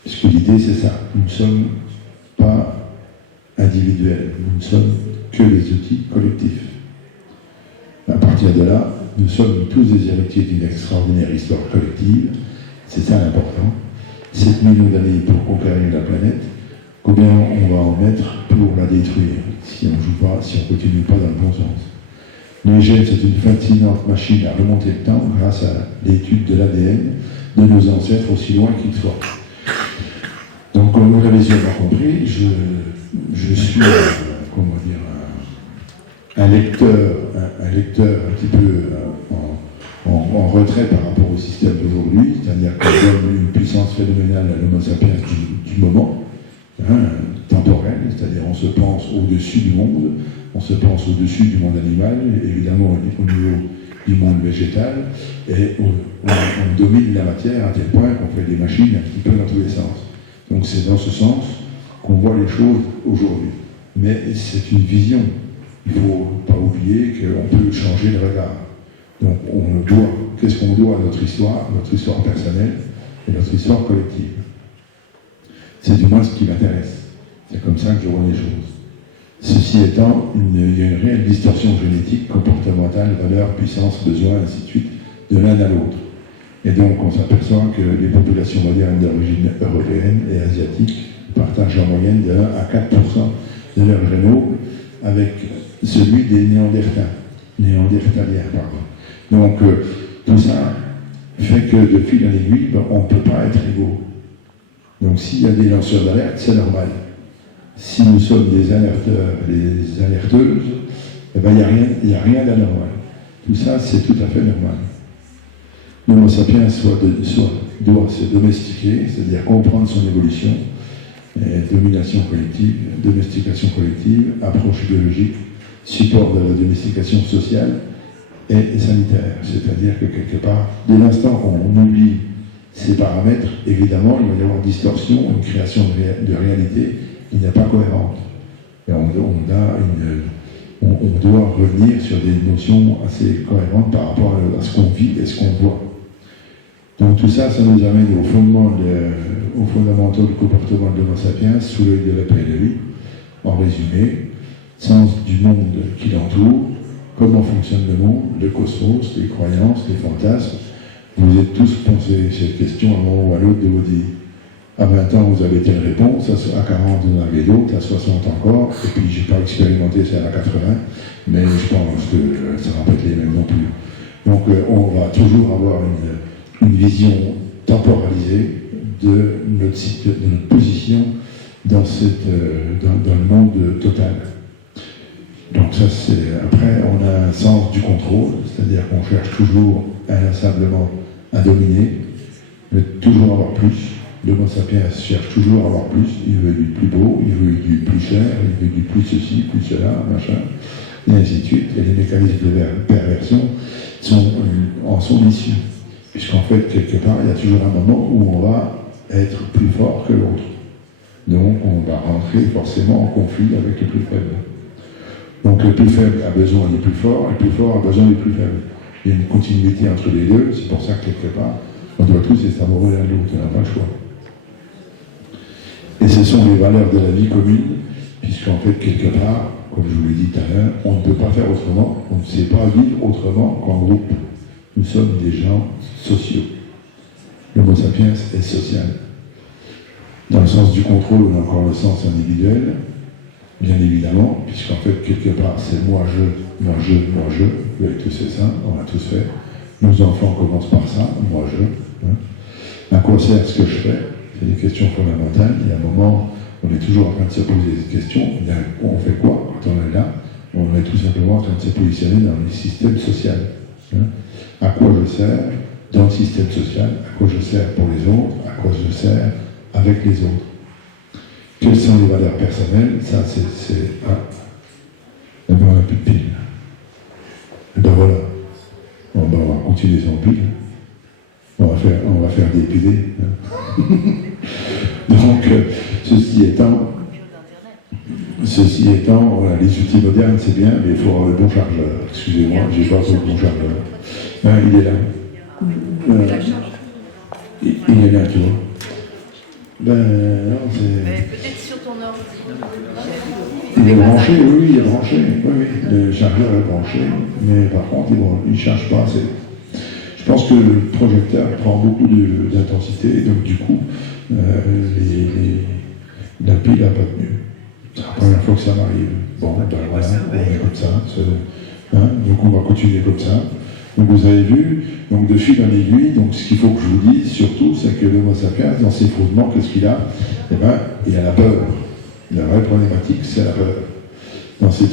Parce que l'idée, c'est ça. Nous ne sommes pas individuels, nous ne sommes que les outils collectifs. À partir de là, nous sommes tous des héritiers d'une extraordinaire histoire collective. C'est ça l'important. 7 millions d'années pour conquérir la planète. Combien on va en mettre pour la détruire si on joue pas, si on continue pas dans le bon sens. Les gènes, c'est une fascinante machine à remonter le temps grâce à l'étude de l'ADN de nos ancêtres aussi loin qu'ils soient. Donc, comme vous l'avez sûrement compris, je suis un lecteur un petit peu en retrait par rapport au système d'aujourd'hui, c'est-à-dire qu'on donne une puissance phénoménale à l'Homo sapiens du moment, temporel, c'est-à-dire on se pense au-dessus du monde, on se pense au-dessus du monde animal, évidemment au niveau du monde végétal, et on domine la matière à tel point qu'on fait des machines un petit peu dans tous les sens. Donc c'est dans ce sens qu'on voit les choses aujourd'hui. Mais c'est une vision. Il ne faut pas oublier qu'on peut changer le regard. Donc on doit, qu'est-ce qu'on doit à notre histoire personnelle et notre histoire collective. C'est du moins ce qui m'intéresse. C'est comme ça que je vois les choses. Ceci étant, il y a une réelle distorsion génétique, comportementale, valeur, puissance, besoin, ainsi de suite, de l'un à l'autre. Et donc on s'aperçoit que les populations modernes d'origine européenne et asiatique partagent en moyenne de 1 à 4% de leur génome avec celui des néandertaliens. Donc tout ça fait que de fil en aiguille, on ne peut pas être égaux. Donc s'il y a des lanceurs d'alerte, c'est normal. Si nous sommes des alerteurs, des alerteuses, eh ben, il n'y a rien d'anormal. Tout ça, c'est tout à fait normal. L'Homo sapiens doit se domestiquer, c'est-à-dire comprendre son évolution, domination collective, domestication collective, approche biologique, support de la domestication sociale et sanitaire. C'est-à-dire que quelque part, dès l'instant qu'on oublie ces paramètres, évidemment, il va y avoir distorsion, une création de réalité qui n'est pas cohérente. Et on doit revenir sur des notions assez cohérentes par rapport à ce qu'on vit et ce qu'on voit. Donc tout ça, ça nous amène aux fondamentaux du comportement de l'Homo sapiens sous l'œil de la PNI. En résumé, sens du monde qui l'entoure, comment fonctionne le monde, le cosmos, les croyances, les fantasmes. Vous êtes tous posé cette question à un moment ou à l'autre de vos vies. À 20 ans, vous avez telle réponse, à 40, vous en avez d'autres, à 60 encore, et puis j'ai pas expérimenté celle à 80, mais je pense que ça va pas être les mêmes non plus. Donc on va toujours avoir une vision temporalisée de notre position dans le monde total. Donc ça c'est. Après on a un sens du contrôle, c'est-à-dire qu'on cherche toujours inlassablement à dominer, mais toujours avoir plus. L'homo sapiens cherche toujours à avoir plus, il veut du plus beau, il veut du plus cher, il veut du plus ceci, plus cela, machin, et ainsi de suite. Et les mécanismes de perversion en sont issus. Puisqu'en fait, quelque part, il y a toujours un moment où on va être plus fort que l'autre. Donc on va rentrer forcément en conflit avec le plus faible. Donc le plus faible a besoin du plus fort, et le plus fort a besoin du plus faible. Il y a une continuité entre les deux, c'est pour ça que quelque part, on doit tous être amoureux l'un de l'autre, on n'a pas le choix. Et ce sont les valeurs de la vie commune, puisqu'en fait, quelque part, comme je vous l'ai dit tout à l'heure, on ne peut pas faire autrement, on ne sait pas vivre autrement qu'en groupe. Nous sommes des gens sociaux. L'homo sapiens est social. Dans le sens du contrôle, on a encore le sens individuel, bien évidemment, puisqu'en fait, quelque part, c'est moi, je, vous avez tous fait ça, on l'a tous fait. Nos enfants commencent par ça, moi, je. À quoi sert ce que je fais? C'est des questions fondamentales. Il y a un moment, on est toujours en train de se poser des questions. On fait quoi quand on est là? On est tout simplement en train de se positionner dans le système social. À quoi je sers dans le système social? À quoi je sers pour les autres? À quoi je sers avec les autres? Quelles sont les valeurs personnelles? Ça, c'est... D'abord, on n'a plus de pile. Et ben voilà. On va continuer sans pile. On va faire dépiler. Donc, ceci étant, voilà, les outils modernes, c'est bien, mais il faut avoir le bon chargeur. Excusez-moi, j'ai pas le bon chargeur. Il est là. Il est là, tu vois. Non, c'est... Mais peut-être sur ton ordi. Il est branché, oui, il est branché. Oui. Le chargeur est branché, mais par contre, il ne charge pas assez. Je pense que le projecteur prend beaucoup d'intensité, donc du coup, la pile n'a pas tenu. C'est la première fois que ça m'arrive. Bon, ben voilà, on est comme ça. Donc on va continuer comme ça. Donc vous avez vu, donc de fil en aiguille, donc ce qu'il faut que je vous dise surtout, c'est que l'homo sapiens, dans ses fondements, qu'est-ce qu'il a? Eh bien, il a la peur. La vraie problématique, c'est la peur. Dans ces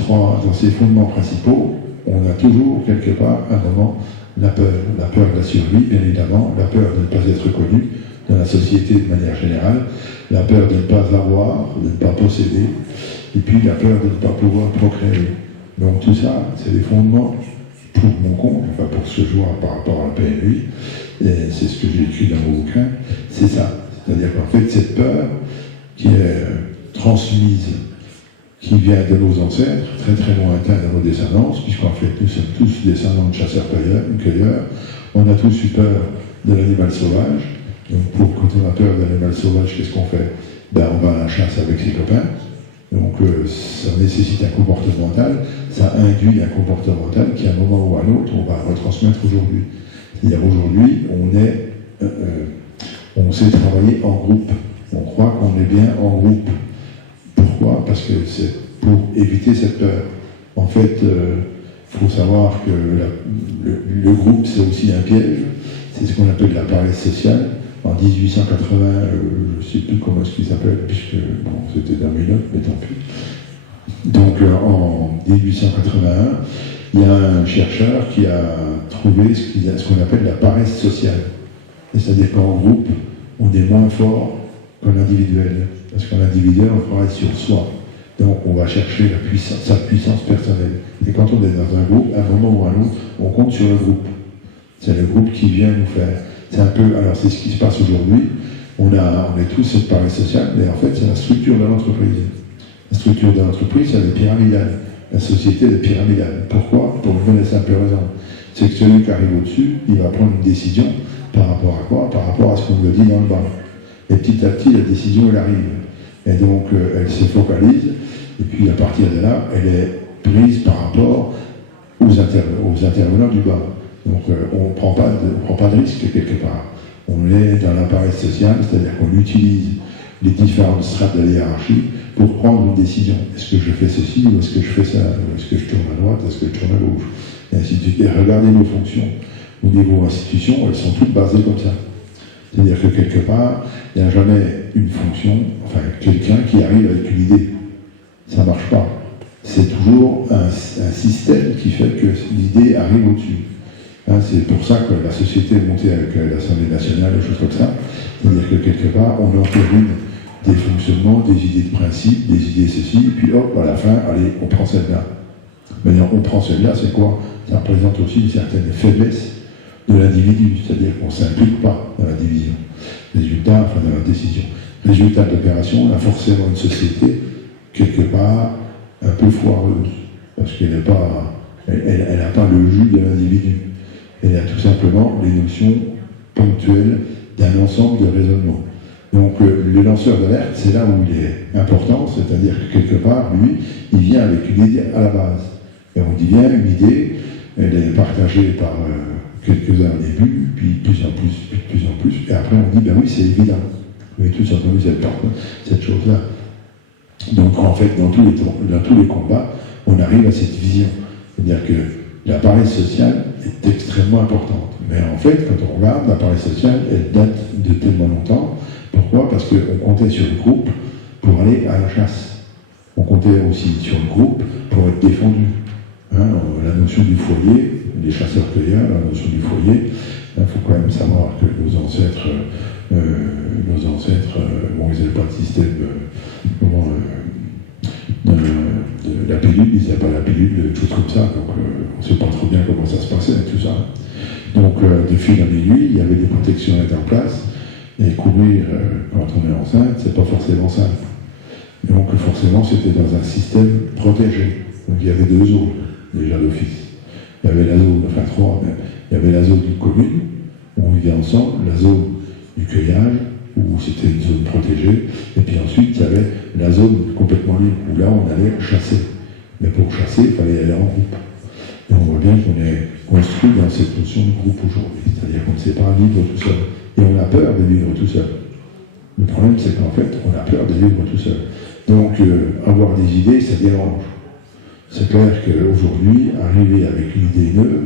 fondements principaux, on a toujours, quelque part, un moment, la peur de la survie, bien évidemment, la peur de ne pas être connu dans la société de manière générale, la peur de ne pas avoir, de ne pas posséder, et puis la peur de ne pas pouvoir procréer. Donc tout ça, c'est des fondements pour mon compte, enfin pour ce que je vois par rapport à la PNUI, et c'est ce que j'ai écrit dans mon bouquin, c'est ça. C'est-à-dire qu'en fait, cette peur qui est transmise, qui vient de nos ancêtres, très très lointains de nos descendances, puisqu'en fait nous sommes tous descendants de chasseurs-cueilleurs, on a tous eu peur de l'animal sauvage. Donc quand on a peur de l'animal sauvage, qu'est-ce qu'on fait? On va à la chasse avec ses copains. Donc ça nécessite un comportemental, ça induit un comportemental qui à un moment ou à un autre, on va retransmettre aujourd'hui. C'est-à-dire aujourd'hui, on sait travailler en groupe. On croit qu'on est bien en groupe. Pourquoi? Parce que c'est pour éviter cette peur. En fait, il faut savoir que le groupe, c'est aussi un piège. C'est ce qu'on appelle la paresse sociale. En 1880, je ne sais plus comment est-ce qu'il s'appelle, puisque c'était dans mes notes, mais tant pis. Donc en 1881, il y a un chercheur qui a trouvé ce qu'on appelle la paresse sociale. C'est-à-dire qu'en groupe, on est moins fort qu'en individuel. Parce qu'en individuel, on travaille sur soi. Donc on va chercher sa puissance personnelle. Et quand on est dans un groupe, à un moment ou à un autre, on compte sur le groupe. C'est le groupe qui vient nous faire. C'est un peu, alors c'est ce qui se passe aujourd'hui. On est tous cette paresse sociale, mais en fait c'est la structure de l'entreprise. La structure de l'entreprise, elle est pyramidale. La société elle est pyramidale. Pourquoi? Pour une bonne et simple raison. C'est que celui qui arrive au-dessus, il va prendre une décision par rapport à quoi? Par rapport à ce qu'on lui dit dans le bas. Et petit à petit, la décision, elle arrive. Et donc, elle se focalise, et puis à partir de là, elle est prise par rapport aux intervenants du bas. Donc, on ne prend pas de risque quelque part. On est dans l'appareil social, c'est-à-dire qu'on utilise les différentes strates de la hiérarchie pour prendre une décision. Est-ce que je fais ceci ou est-ce que je fais ça? Ou est-ce que je tourne à droite? Est-ce que je tourne à gauche? Et ainsi de suite. Et regardez nos fonctions. Au niveau institution, elles sont toutes basées comme ça. C'est-à-dire que quelque part, il n'y a jamais une fonction, enfin quelqu'un qui arrive avec une idée. Ça ne marche pas. C'est toujours un système qui fait que l'idée arrive au-dessus. Hein, c'est pour ça que la société est montée avec l'Assemblée nationale, des choses comme ça. C'est-à-dire que quelque part, on entérine des fonctionnements, des idées de principe, des idées ceci, et puis hop, à la fin, allez, on prend celle-là. Maintenant, on prend celle-là, c'est quoi? Ça représente aussi une certaine faiblesse de l'individu, c'est-à-dire qu'on ne s'implique pas dans la division. Résultat, enfin dans la décision. Résultat de l'opération, on a forcément une société, quelque part, un peu foireuse, parce qu'elle n'a pas, elle n'a pas le jus de l'individu. Elle a tout simplement les notions ponctuelles d'un ensemble de raisonnements. Donc le lanceur d'alerte, c'est là où il est important, c'est-à-dire que quelque part, lui, il vient avec une idée à la base. Et on dit bien, une idée, elle est partagée par quelques-uns au début, puis de plus en plus, et après on dit, ben oui, c'est évident. Vous avez tous entendu cette chose-là. Donc en fait, dans tous les combats, on arrive à cette vision. C'est-à-dire que l'appareil social est extrêmement important. Mais en fait, quand on regarde, l'appareil social, elle date de tellement longtemps. Pourquoi? Parce qu'on comptait sur le groupe pour aller à la chasse. On comptait aussi sur le groupe pour être défendu. Hein, la notion du foyer, les chasseurs-cueilleurs, la notion du foyer, il faut quand même savoir que nos ancêtres, bon, ils n'avaient pas de système de la pilule, ils n'avaient pas la pilule, des choses comme ça, donc on ne sait pas trop bien comment ça se passait avec tout ça. Donc de fil en aiguille, il y avait des protections à mettre en place, et courir quand on est enceinte, c'est pas forcément simple. Donc forcément, c'était dans un système protégé. Donc il y avait 2 zones, déjà d'office. Il y avait la zone, enfin 3 même. Il y avait la zone d'une commune, où on vivait ensemble, la zone du cueillage, où c'était une zone protégée, et puis ensuite il y avait la zone complètement libre, où là on allait chasser. Mais pour chasser, il fallait aller en groupe. Et on voit bien qu'on est construit dans cette notion de groupe aujourd'hui, c'est-à-dire qu'on ne sait pas vivre tout seul. Et on a peur de vivre tout seul. Le problème, c'est qu'en fait, on a peur de vivre tout seul. Donc, avoir des idées, ça dérange. C'est clair qu'aujourd'hui, arriver avec une idée neuve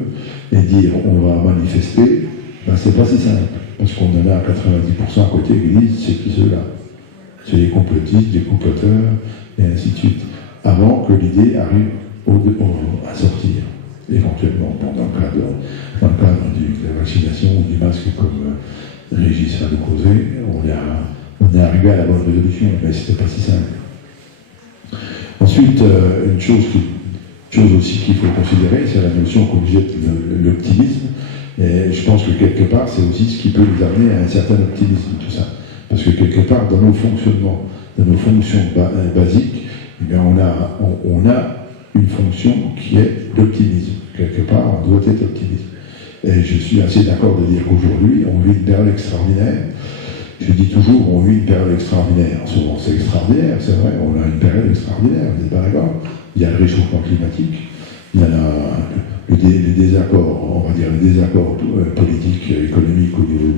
et dire on va manifester, ben, c'est pas si simple. Parce qu'on en a à 90% à côté qui disent c'est qui ceux-là? C'est les complotistes, les comploteurs, et ainsi de suite. Avant que l'idée arrive à sortir, éventuellement, dans le cadre de la vaccination ou du masque, comme Régis a causé, on est arrivé à la bonne résolution, mais c'était pas si simple. Ensuite, une chose aussi qu'il faut considérer, c'est la notion, comme je disais, de l'optimisme. Et je pense que quelque part, c'est aussi ce qui peut nous amener à un certain optimisme, tout ça. Parce que quelque part, dans nos fonctionnements, dans nos fonctions basiques, eh bien, on a une fonction qui est l'optimisme. Quelque part, on doit être optimiste. Et je suis assez d'accord de dire qu'aujourd'hui, on vit une période extraordinaire. Je dis toujours, on vit une période extraordinaire. En ce moment, c'est extraordinaire, c'est vrai, on a une période extraordinaire, vous n'êtes pas d'accord? Il y a le réchauffement climatique, il y a les désaccords, on va dire les désaccords politiques, économiques au niveau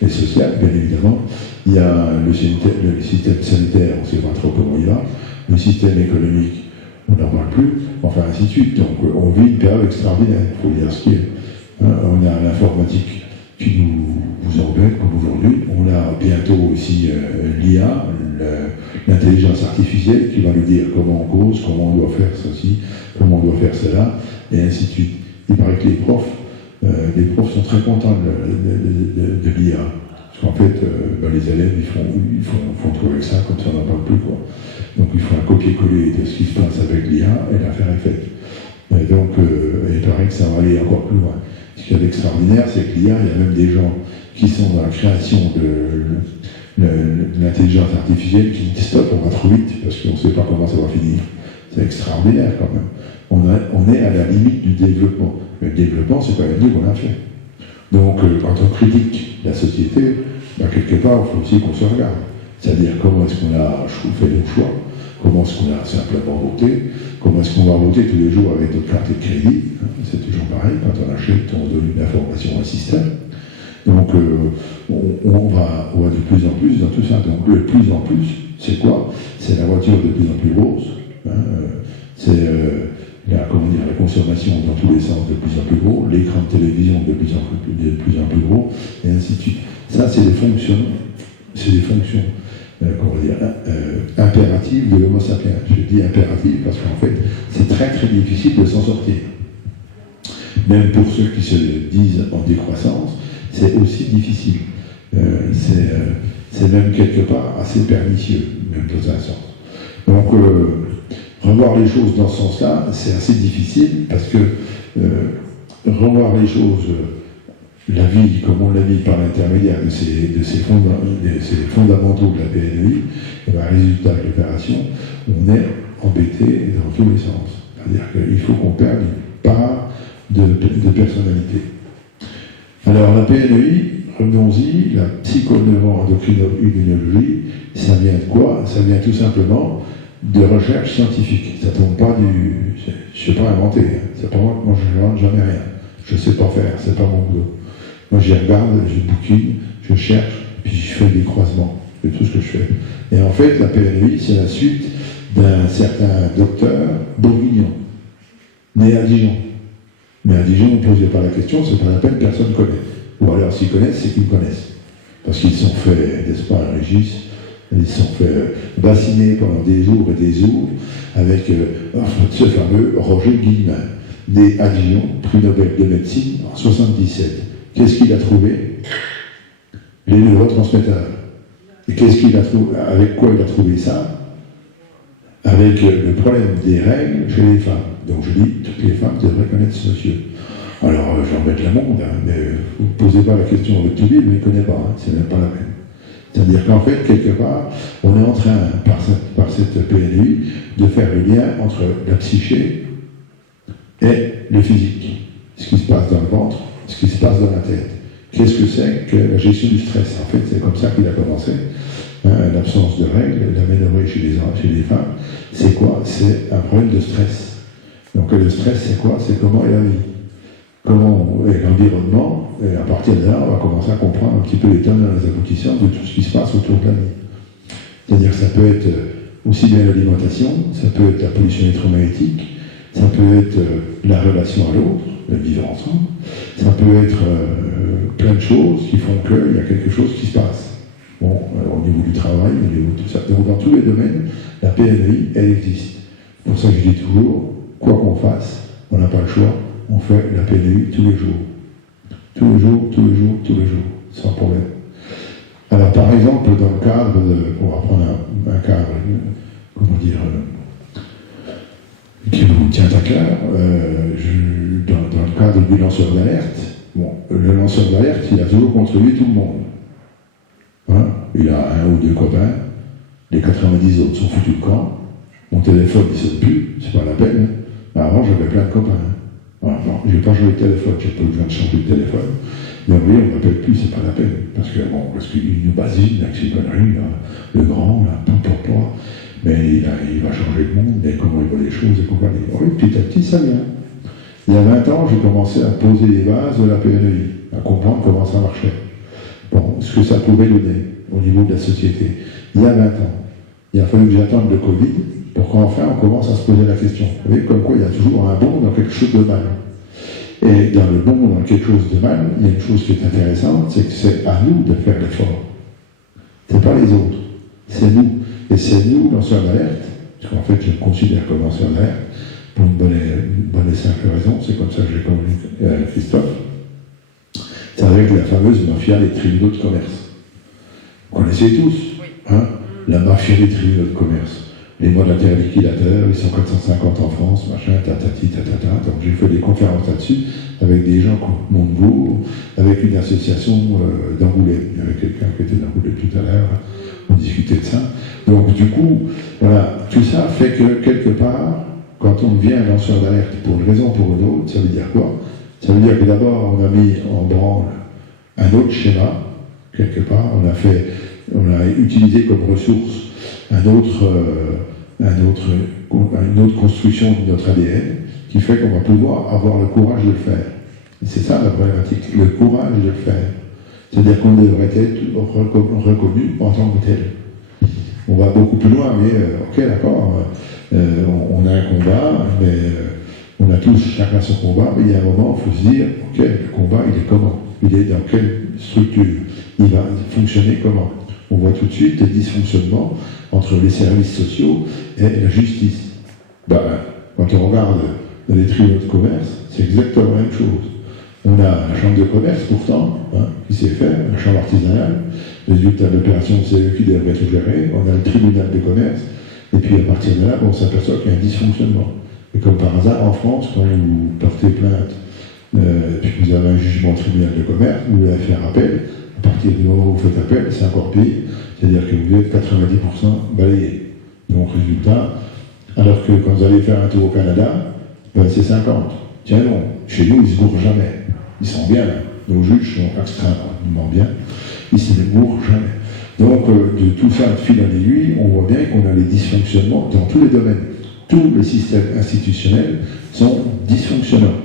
et social, bien évidemment. Il y a le système sanitaire, on ne sait pas trop comment il va. Le système économique, on n'en parle plus, enfin ainsi de suite. Donc on vit une période extraordinaire, il faut dire ce qui est. On a l'informatique qui nous embête comme aujourd'hui. On a bientôt aussi l'IA, l'intelligence artificielle, qui va nous dire comment on cause, comment on doit faire ceci, comment on doit faire cela, et ainsi de suite. Il paraît que les profs sont très contents de l'IA. Parce qu'en fait, les élèves, ils font tout avec ça, comme ça on n'en parle plus, quoi. Donc il faut un copier-coller de ce qui se passe avec l'IA, et l'affaire est faite. Et donc, il paraît que ça va aller encore plus loin. Ce qui est extraordinaire, c'est que l'IA, il y a même des gens qui sont dans la création de l'intelligence artificielle qui disent stop, on va trop vite, parce qu'on ne sait pas comment ça va finir. C'est extraordinaire quand même. On est à la limite du développement. Mais le développement, c'est quand même nous qu'on a fait. Donc, quand on critique la société, quelque part, il faut aussi qu'on se regarde. C'est-à-dire comment est-ce qu'on a fait nos choix, comment est-ce qu'on a simplement voté, comment est-ce qu'on va voter tous les jours avec notre carte de crédit. C'est toujours pareil, quand on achète, on donne une information à un système. Donc on va de plus en plus dans tout ça. Donc le plus en plus, c'est quoi? C'est la voiture de plus en plus grosse, hein, c'est la consommation dans tous les sens de plus en plus gros, l'écran de télévision de plus en plus gros, et ainsi de suite. Ça, c'est des fonctions impératives de l'homo sapiens. Je dis impératives parce qu'en fait, c'est très très difficile de s'en sortir. Même pour ceux qui se disent en décroissance, c'est aussi difficile. C'est même quelque part assez pernicieux, même dans un sens. Donc, revoir les choses dans ce sens-là, c'est assez difficile parce que revoir les choses, la vie comme on la vit par l'intermédiaire de ces fondamentaux de la PNEI, et bien, résultat de l'opération, on est embêté dans tous les sens. C'est-à-dire qu'il faut qu'on perde une part de personnalité. Alors la PNEI, revenons-y, la psychoneuroendocrinologie, ça vient de quoi? Ça vient tout simplement de recherche scientifique. Ça ne tombe pas du... Je ne sais pas inventer, hein. C'est pas moi je n'invente jamais rien. Je ne sais pas faire, c'est pas mon boulot. Moi j'y regarde, je bouquine, je cherche, puis je fais des croisements de tout ce que je fais. Et en fait, la PNEI, c'est la suite d'un certain docteur Bourguignon, né à Dijon. Mais à Dijon, on ne posait pas la question, c'est pas la peine, personne ne connaît. Ou alors s'ils connaissent, c'est qu'ils me connaissent. Parce qu'ils se sont fait, n'est-ce pas, Régis, ils se sont fait bassiner pendant des jours et des jours avec ce fameux Roger Guillemin, né à Dijon, prix Nobel de médecine en 1977. Qu'est-ce qu'il a trouvé? Les neurotransmetteurs. Et qu'est-ce qu'il a trouvé? Avec quoi il a trouvé ça? Avec le problème des règles chez les femmes. Donc je dis, toutes les femmes devraient connaître ce monsieur. Alors j'embête le monde, hein, mais vous ne posez pas la question à votre tubie, mais il ne connaît pas, hein, c'est même pas la peine. C'est-à-dire qu'en fait, quelque part, on est en train, par cette PNEI, de faire le lien entre la psyché et le physique. Ce qui se passe dans le ventre, ce qui se passe dans la tête. Qu'est-ce que c'est que la gestion du stress? En fait, c'est comme ça qu'il a commencé. Hein, l'absence de règles, l'aménorrhée chez les femmes, c'est quoi? C'est un problème de stress. Donc le stress, c'est quoi? C'est comment est la vie, comment est l'environnement, et à partir de là, on va commencer à comprendre un petit peu les tenants et les aboutissants de tout ce qui se passe autour de la vie. C'est-à-dire que ça peut être aussi bien l'alimentation, ça peut être la pollution électromagnétique, ça peut être la relation à l'autre, le vivre ensemble, ça peut être plein de choses qui font qu'il y a quelque chose qui se passe. Bon, au niveau du travail, au niveau de tout ça. Donc dans tous les domaines, la PNEI, elle existe. C'est pour ça que je dis toujours, quoi qu'on fasse, on n'a pas le choix, on fait la PNEI tous les jours. Tous les jours, tous les jours, tous les jours, sans problème. Alors par exemple, dans le cadre de, on va prendre un cadre, comment dire, qui vous tient à cœur, dans le cadre du lanceur d'alerte, bon, le lanceur d'alerte, il a toujours contribué tout le monde. Hein, il a un ou deux copains, les 90 autres sont foutus de camp, mon téléphone il ne sonne plus, c'est pas la peine. Avant j'avais plein de copains. Voilà, non, j'ai pas joué de téléphone, j'ai pas besoin de changer de téléphone. Mais oui, on ne m'appelle plus, c'est pas la peine. Parce qu'il nous basine avec ses conneries, là, le grand, là, pas. Mais il va changer le monde, et comment il voit les choses et compagnie. Oui, petit à petit, ça vient. Il y a 20 ans, j'ai commencé à poser les bases de la PNEI, à comprendre comment ça marchait. Bon, ce que ça pouvait donner au niveau de la société. Il y a 20 ans. Il a fallu que j'attende le Covid pour qu'enfin on commence à se poser la question. Vous voyez, comme quoi il y a toujours un bon dans quelque chose de mal. Et dans le bon dans quelque chose de mal, il y a une chose qui est intéressante, c'est que c'est à nous de faire l'effort. C'est pas les autres, c'est nous. Et c'est nous, lanceurs d'alerte, parce qu'en fait je me considère comme lanceur d'alerte, pour une bonne et simple raison, c'est comme ça que j'ai connu Christophe. C'est avec la fameuse mafia des tribunaux de commerce. Vous connaissez tous, hein, la mafia des tribunaux de commerce. Les mandataires liquidateurs, ils sont 450 en France, machin, tatati, tatata. Donc j'ai fait des conférences là-dessus avec des gens comme Montebourg, avec une association d'Angoulême. Il y avait quelqu'un qui était d'Angoulême tout à l'heure, on discutait de ça. Donc du coup, voilà, tout ça fait que quelque part, quand on devient lanceur d'alerte pour une raison ou pour une autre, ça veut dire quoi? Ça veut dire que d'abord on a mis en branle un autre schéma, quelque part, on a utilisé comme ressource une autre construction de notre ADN qui fait qu'on va pouvoir avoir le courage de le faire. Et c'est ça la problématique, le courage de le faire. C'est-à-dire qu'on devrait être reconnu en tant que tel. On va beaucoup plus loin, mais ok, d'accord, on a un combat, mais on a tous chacun son combat, mais il y a un moment, il faut se dire, ok, le combat, il est comment? Il est dans quelle structure? Il va fonctionner comment? On voit tout de suite des dysfonctionnements entre les services sociaux et la justice. Quand on regarde dans les tribunaux de commerce, c'est exactement la même chose. On a la chambre de commerce, pourtant, qui sait faire, la chambre artisanale, les résultats de l'opération, c'est eux qui devraient tout gérer. On a le tribunal de commerce, et puis à partir de là, on s'aperçoit qu'il y a un dysfonctionnement. Et comme par hasard, en France, quand vous portez plainte, puis que vous avez un jugement au tribunal de commerce, vous voulez faire appel, à partir du moment où vous faites appel, c'est encore pire, c'est-à-dire que vous êtes 90% balayé. Donc, résultat, alors que quand vous allez faire un tour au Canada, c'est 50. Tiens non, chez nous, ils ne se bourrent jamais. Ils sont bien, nos juges sont extrêmement bien, ils ne se bourrent jamais. Donc, de tout ça, de fil en aiguille, on voit bien qu'on a les dysfonctionnements dans tous les domaines. Tous les systèmes institutionnels sont dysfonctionnants.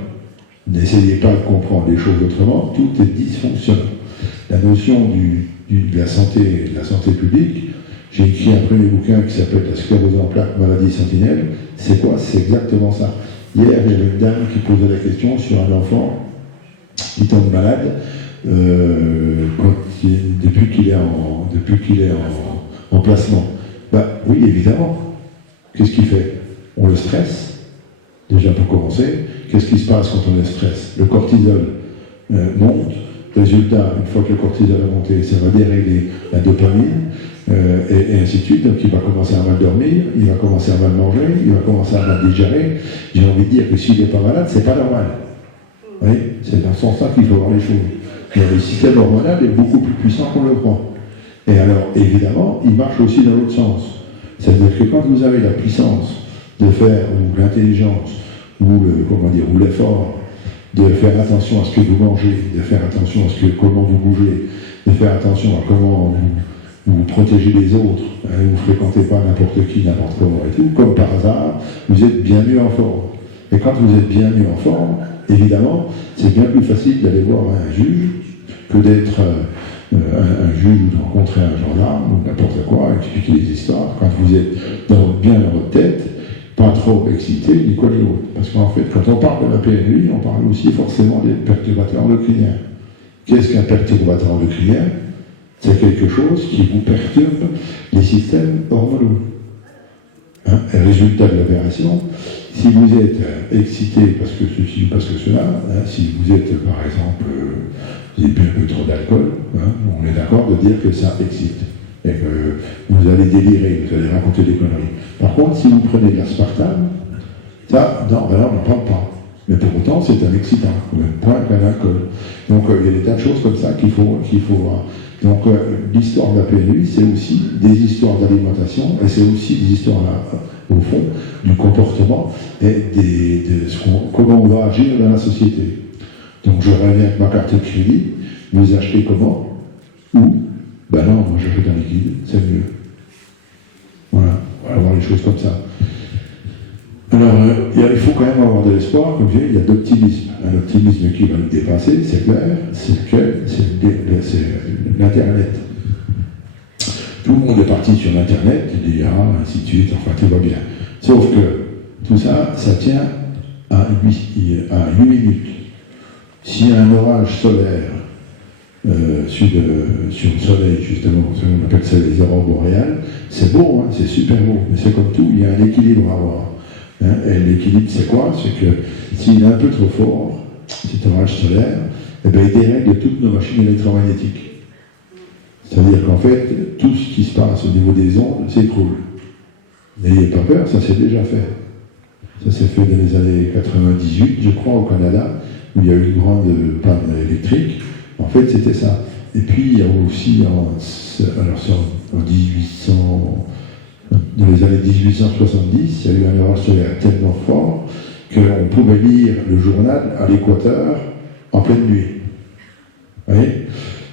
N'essayez pas de comprendre les choses autrement, tout est dysfonctionnant. La notion de la santé publique, j'ai écrit un premier bouquin qui s'appelle La sclérose en plaques, maladie sentinelle. C'est quoi? C'est exactement ça. Hier, il y avait une dame qui posait la question sur un enfant qui tombe malade depuis qu'il est en placement. Oui, évidemment. Qu'est-ce qu'il fait? On le stresse, déjà pour commencer. Qu'est-ce qui se passe quand on le stresse? Le cortisol monte. Résultat, une fois que le cortisol a monté, ça va dérégler la dopamine, et ainsi de suite. Donc il va commencer à mal dormir, il va commencer à mal manger, il va commencer à mal digérer. J'ai envie de dire que s'il n'est pas malade, c'est pas normal. Oui, c'est dans ce sens-là qu'il faut voir les choses. Mais le système hormonal est beaucoup plus puissant qu'on le croit. Et alors, évidemment, il marche aussi dans l'autre sens. C'est-à-dire que quand vous avez la puissance de faire, ou l'intelligence, ou l'effort, de faire attention à ce que vous mangez, de faire attention à comment vous bougez, de faire attention à comment vous protégez les autres, vous ne fréquentez pas n'importe qui, n'importe comment et tout, comme par hasard, vous êtes bien mieux en forme. Et quand vous êtes bien mieux en forme, évidemment, c'est bien plus facile d'aller voir un juge que d'être un juge ou de rencontrer un gendarme ou n'importe quoi, expliquer les histoires. Quand vous êtes bien dans votre tête, pas trop excité, ni quoi ni autre. Parce qu'en fait, quand on parle de la PNUI, on parle aussi forcément des perturbateurs endocriniens. Qu'est-ce qu'un perturbateur endocrinien? C'est quelque chose qui vous perturbe les systèmes hormonaux. Et résultat de l'opération, si vous êtes excité parce que ceci ou parce que cela, si vous êtes par exemple, vous avez bu un peu trop d'alcool, on est d'accord de dire que ça excite. Et que vous allez délirer, vous allez raconter des conneries. Par contre, si vous prenez de l'aspartame, ça, non, on n'en parle pas. Mais pour autant, c'est un excitant, au même point qu'un alcool. Donc, il y a des tas de choses comme ça qu'il faut voir. Donc, l'histoire de la PNUI, c'est aussi des histoires d'alimentation, et c'est aussi des histoires, là, au fond, du comportement et comment on va agir dans la société. Donc, je reviens avec ma carte de crédit, vous achetez comment? Où? Ben non, moi j'achète un liquide, c'est mieux. Voilà, on va voir les choses comme ça. Alors, il faut quand même avoir de l'espoir, comme je dis, il y a d'optimisme. Un optimisme qui va nous dépasser, c'est clair, c'est l'Internet. Tout le monde est parti sur l'Internet, il y a ainsi de suite, enfin tout va bien. Sauf que tout ça, ça tient à 8 minutes. S'il y a un orage solaire, sur le soleil, justement, on appelle ça les aurores boréales, c'est beau, c'est super beau, mais c'est comme tout, il y a un équilibre à avoir. Et l'équilibre, c'est quoi? C'est que s'il est un peu trop fort, cet orage solaire, il dérègle toutes nos machines électromagnétiques. C'est-à-dire qu'en fait, tout ce qui se passe au niveau des ondes s'écroule. N'ayez pas peur, ça s'est déjà fait. Ça s'est fait dans les années 98, je crois, au Canada, où il y a eu une grande panne électrique. En fait, c'était ça. Et puis, il y a aussi, dans les années 1870, il y a eu un orage solaire tellement fort qu'on pouvait lire le journal à l'équateur en pleine nuit. Vous voyez?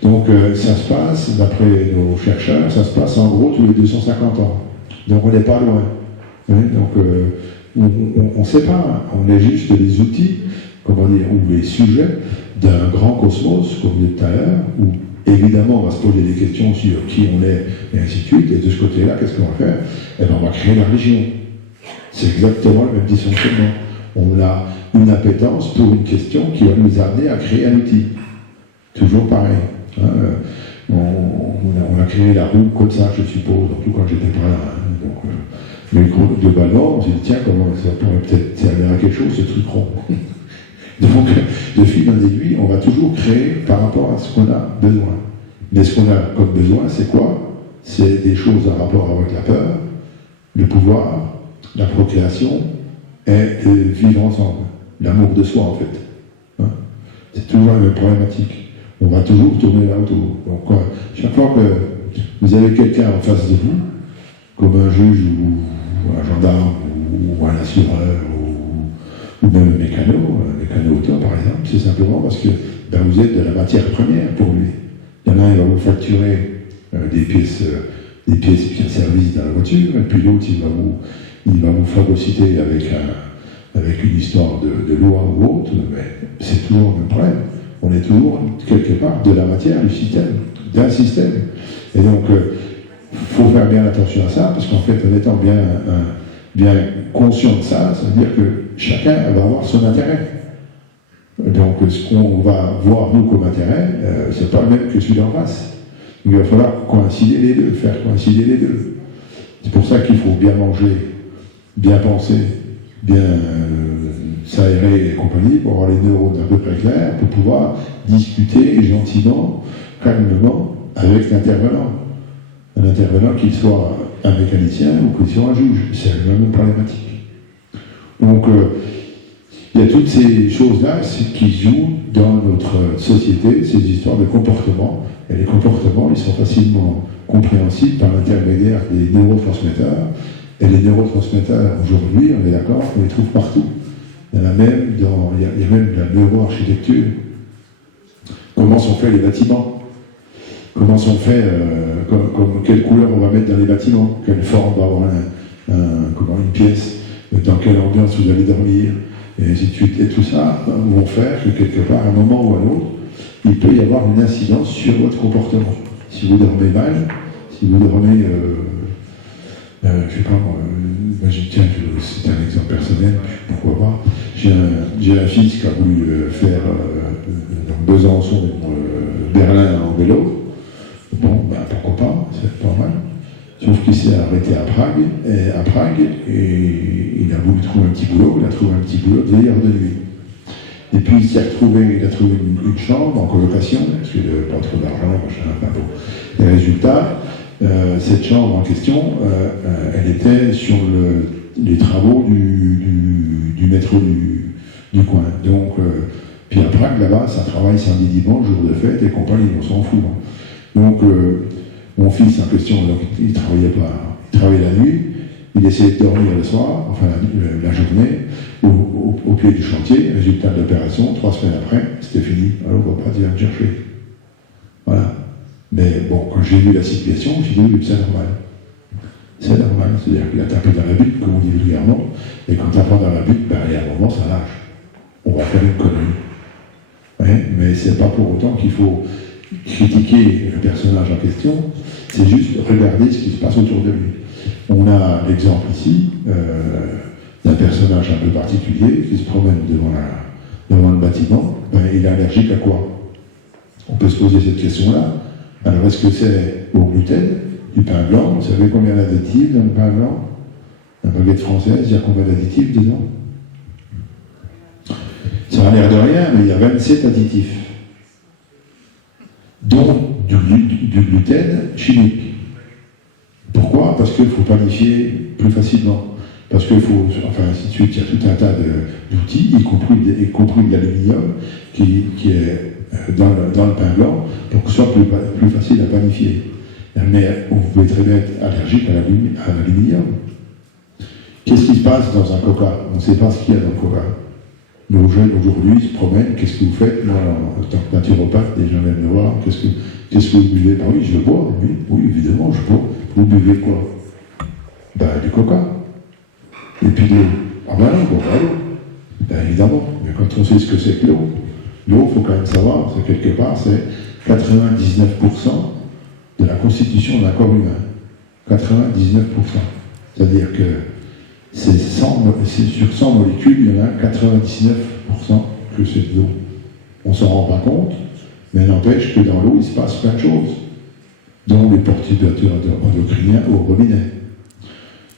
Donc, ça se passe, d'après nos chercheurs, ça se passe en gros tous les 250 ans. Donc, on n'est pas loin. Donc, on ne sait pas, on est juste les outils, ou les sujets d'un grand cosmos, comme vous dites tout à l'heure, où Évidemment, on va se poser des questions sur qui on est, et ainsi de suite. Et de ce côté-là, qu'est-ce qu'on va faire? Eh bien, on va créer la religion. C'est exactement le même dysfonctionnement. On a une appétence pour une question qui va nous amener à créer un outil. Toujours pareil. Hein, on a créé la roue comme ça, je suppose, surtout quand j'étais pas là. Hein, donc, mais globalement, on s'est dit, tiens, comment ça pourrait peut-être servir à quelque chose, ce truc rond. Donc, de fil en aiguille, on va toujours créer par rapport à ce qu'on a besoin. Mais ce qu'on a comme besoin, c'est quoi? C'est des choses en rapport avec la peur, le pouvoir, la procréation et vivre ensemble. L'amour de soi, en fait. Hein, c'est toujours la même problématique. On va toujours tourner là autour. Donc, chaque fois que vous avez quelqu'un en face de vous, comme un juge ou un gendarme ou un assureur ou même un mécano auto par exemple, c'est simplement parce que ben, vous êtes de la matière première pour lui. Il y en a un, il va vous facturer des pièces de service dans la voiture, et puis l'autre, il va vous phagocyter avec une histoire de loi ou autre, mais c'est toujours le même problème. On est toujours quelque part de la matière du système, d'un système. Et donc, il faut faire bien attention à ça, parce qu'en fait, en étant bien conscient de ça, ça veut dire que chacun va avoir son intérêt. Donc, ce qu'on va voir, nous, comme intérêt, c'est pas le même que celui d'en face. Il va falloir coïncider les deux, faire coïncider les deux. C'est pour ça qu'il faut bien manger, bien penser, bien s'aérer et compagnie, pour avoir les neurones à peu près clairs, pour pouvoir discuter gentiment, calmement, avec l'intervenant. Un intervenant, qu'il soit un mécanicien ou qu'il soit un juge, c'est la même problématique. Donc, il y a toutes ces choses-là qui jouent dans notre société, ces histoires de comportement. Et les comportements, ils sont facilement compréhensibles par l'intermédiaire des neurotransmetteurs. Et les neurotransmetteurs, aujourd'hui, on est d'accord, on les trouve partout. Il y en a même il y a même de la neuroarchitecture. Comment sont faits les bâtiments? Comment sont faits, quelle couleur on va mettre dans les bâtiments? Quelle forme va avoir une pièce? Dans quelle ambiance vous allez dormir? Et ainsi de suite. Et tout ça vont faire que quelque part, à un moment ou à l'autre, il peut y avoir une incidence sur votre comportement. Si vous dormez mal, si vous dormez, je sais pas, c'est un exemple personnel, pourquoi pas. J'ai un fils qui a voulu faire dans Besançon, Berlin en vélo. Bon, ben pourquoi pas, c'est pas mal. Sauf qu'il s'est arrêté à Prague, et il a voulu trouver un petit boulot, il a trouvé un petit boulot de veilleur de nuit. Et puis il a trouvé une chambre en colocation, parce qu'il n'avait pas trop d'argent, machin, enfin bon. Les résultats, cette chambre en question, elle était sur les travaux du métro du coin. Donc, puis à Prague, là-bas, ça travaille samedi, dimanche, jour de fête et compagnie, on s'en fout. Hein. Donc, mon fils en question, donc, il travaillait pas, il travaillait la nuit, il essayait de dormir le soir, enfin la journée, au pied du chantier. Résultat de l'opération, 3 semaines après, c'était fini. Alors on va pas dire me chercher. Voilà. Mais bon, quand j'ai vu la situation, j'ai dit oui, c'est normal. C'est normal, c'est-à-dire qu'il a tapé dans la butte, comme on dit vulgairement, et quand tu tapes dans la butte, ben, il y a un moment, ça lâche. On va faire une connerie. Ouais, mais c'est pas pour autant qu'il faut critiquer le personnage en question, c'est juste regarder ce qui se passe autour de lui. On a l'exemple ici d'un personnage un peu particulier qui se promène devant le bâtiment. Ben, il est allergique à quoi? On peut se poser cette question-là. Alors, est-ce que c'est au gluten, du pain blanc? Vous savez combien d'additifs dans le pain blanc? La baguette française, il y a combien d'additifs dedans? Ça a l'air de rien, mais il y a 27 additifs, dont du gluten chimique. Pourquoi? Parce qu'il faut panifier plus facilement. Parce qu'il faut, enfin ainsi de suite, il y a tout un tas d'outils, y compris de l'aluminium, qui est dans le pain blanc, pour que ce soit plus facile à panifier. Mais vous pouvez très bien être allergique à l'aluminium. Qu'est-ce qui se passe dans un coca? On ne sait pas ce qu'il y a dans le coca. Nos jeunes aujourd'hui se promènent, qu'est-ce que vous faites? Moi, en tant que naturopathe, les gens viennent me voir, qu'est-ce que vous buvez? Ben oui, je bois, oui, évidemment, je bois. Vous buvez quoi? Ben, du coca. Et puis de l'eau. Ah ben non, bon, l'eau. Ben évidemment, mais quand on sait ce que c'est que l'eau, il faut quand même savoir, c'est quelque part, c'est 99% de la constitution d'un corps humain. 99%. C'est-à-dire que sur 100 molécules, il y en a 99% que c'est de l'eau. On ne s'en rend pas compte, mais n'empêche que dans l'eau, il se passe plein de choses, dont les perturbateurs endocriniens au robinet.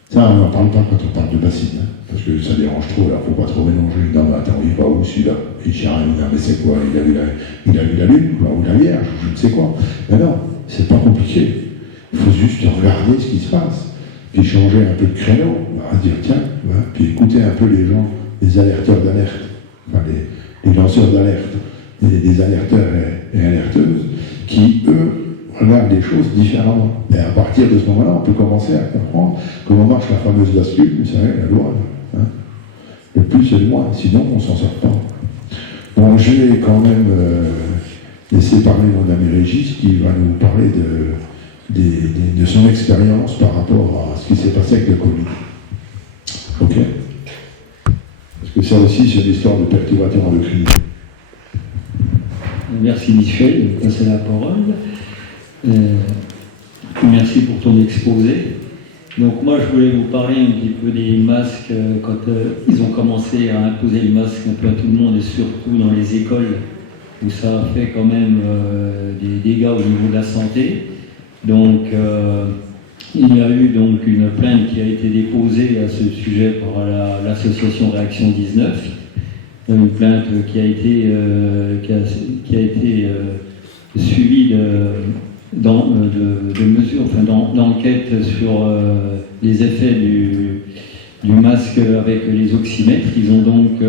Ça, on n'en parle pas quand on parle de bassine, hein, parce que ça dérange trop, là, il ne faut pas trop mélanger. Non, mais attends, il va où celui-là? Il cherche mais c'est quoi? Il a vu la Lune, quoi, ou la Vierge, je ne sais quoi. Mais non, c'est pas compliqué. Il faut juste regarder ce qui se passe, puis changer un peu de créneau, dire tiens, voilà, puis écouter un peu les gens, les alerteurs d'alerte, enfin les lanceurs d'alerte, des alerteurs et alerteuses, qui, eux, regardent les choses différemment. Et à partir de ce moment-là, on peut commencer à comprendre comment marche la fameuse bascule, vous savez, la loi. Hein. Le plus et le moins, sinon on ne s'en sort pas. Bon, je vais quand même laisser parler mon ami Régis, qui va nous parler de son expérience par rapport à ce qui s'est passé avec le Covid. Ok? Parce que ça aussi, c'est l'histoire de perturbateurs endocriniens. Merci Michel de passer la parole. Merci pour ton exposé. Donc moi je voulais vous parler un petit peu des masques quand ils ont commencé à imposer le masque un peu à tout le monde et surtout dans les écoles où ça a fait quand même des dégâts au niveau de la santé. Donc il y a eu donc une plainte qui a été déposée à ce sujet par l'association Réaction 19. Une plainte qui a été suivie de mesures, enfin d'enquêtes sur les effets du masque avec les oxymètres. Ils ont donc,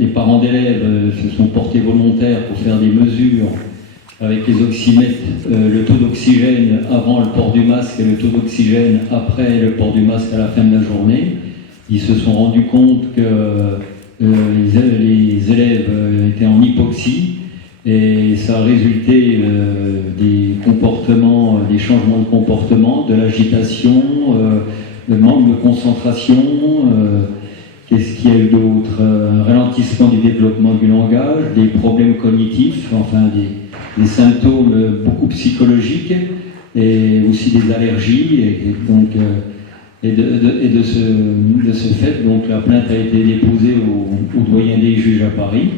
les parents d'élèves se sont portés volontaires pour faire des mesures avec les oxymètres, le taux d'oxygène avant le port du masque et le taux d'oxygène après le port du masque à la fin de la journée. Ils se sont rendus compte que les élèves étaient en hypoxie et ça a résulté des comportements, des changements de comportement, de l'agitation, le manque de concentration. Qu'est-ce qu'il y a eu d'autre? Un ralentissement du développement du langage, des problèmes cognitifs, enfin des symptômes beaucoup psychologiques et aussi des allergies. Et donc, de ce fait, donc, la plainte a été déposée au doyen des juges à Paris.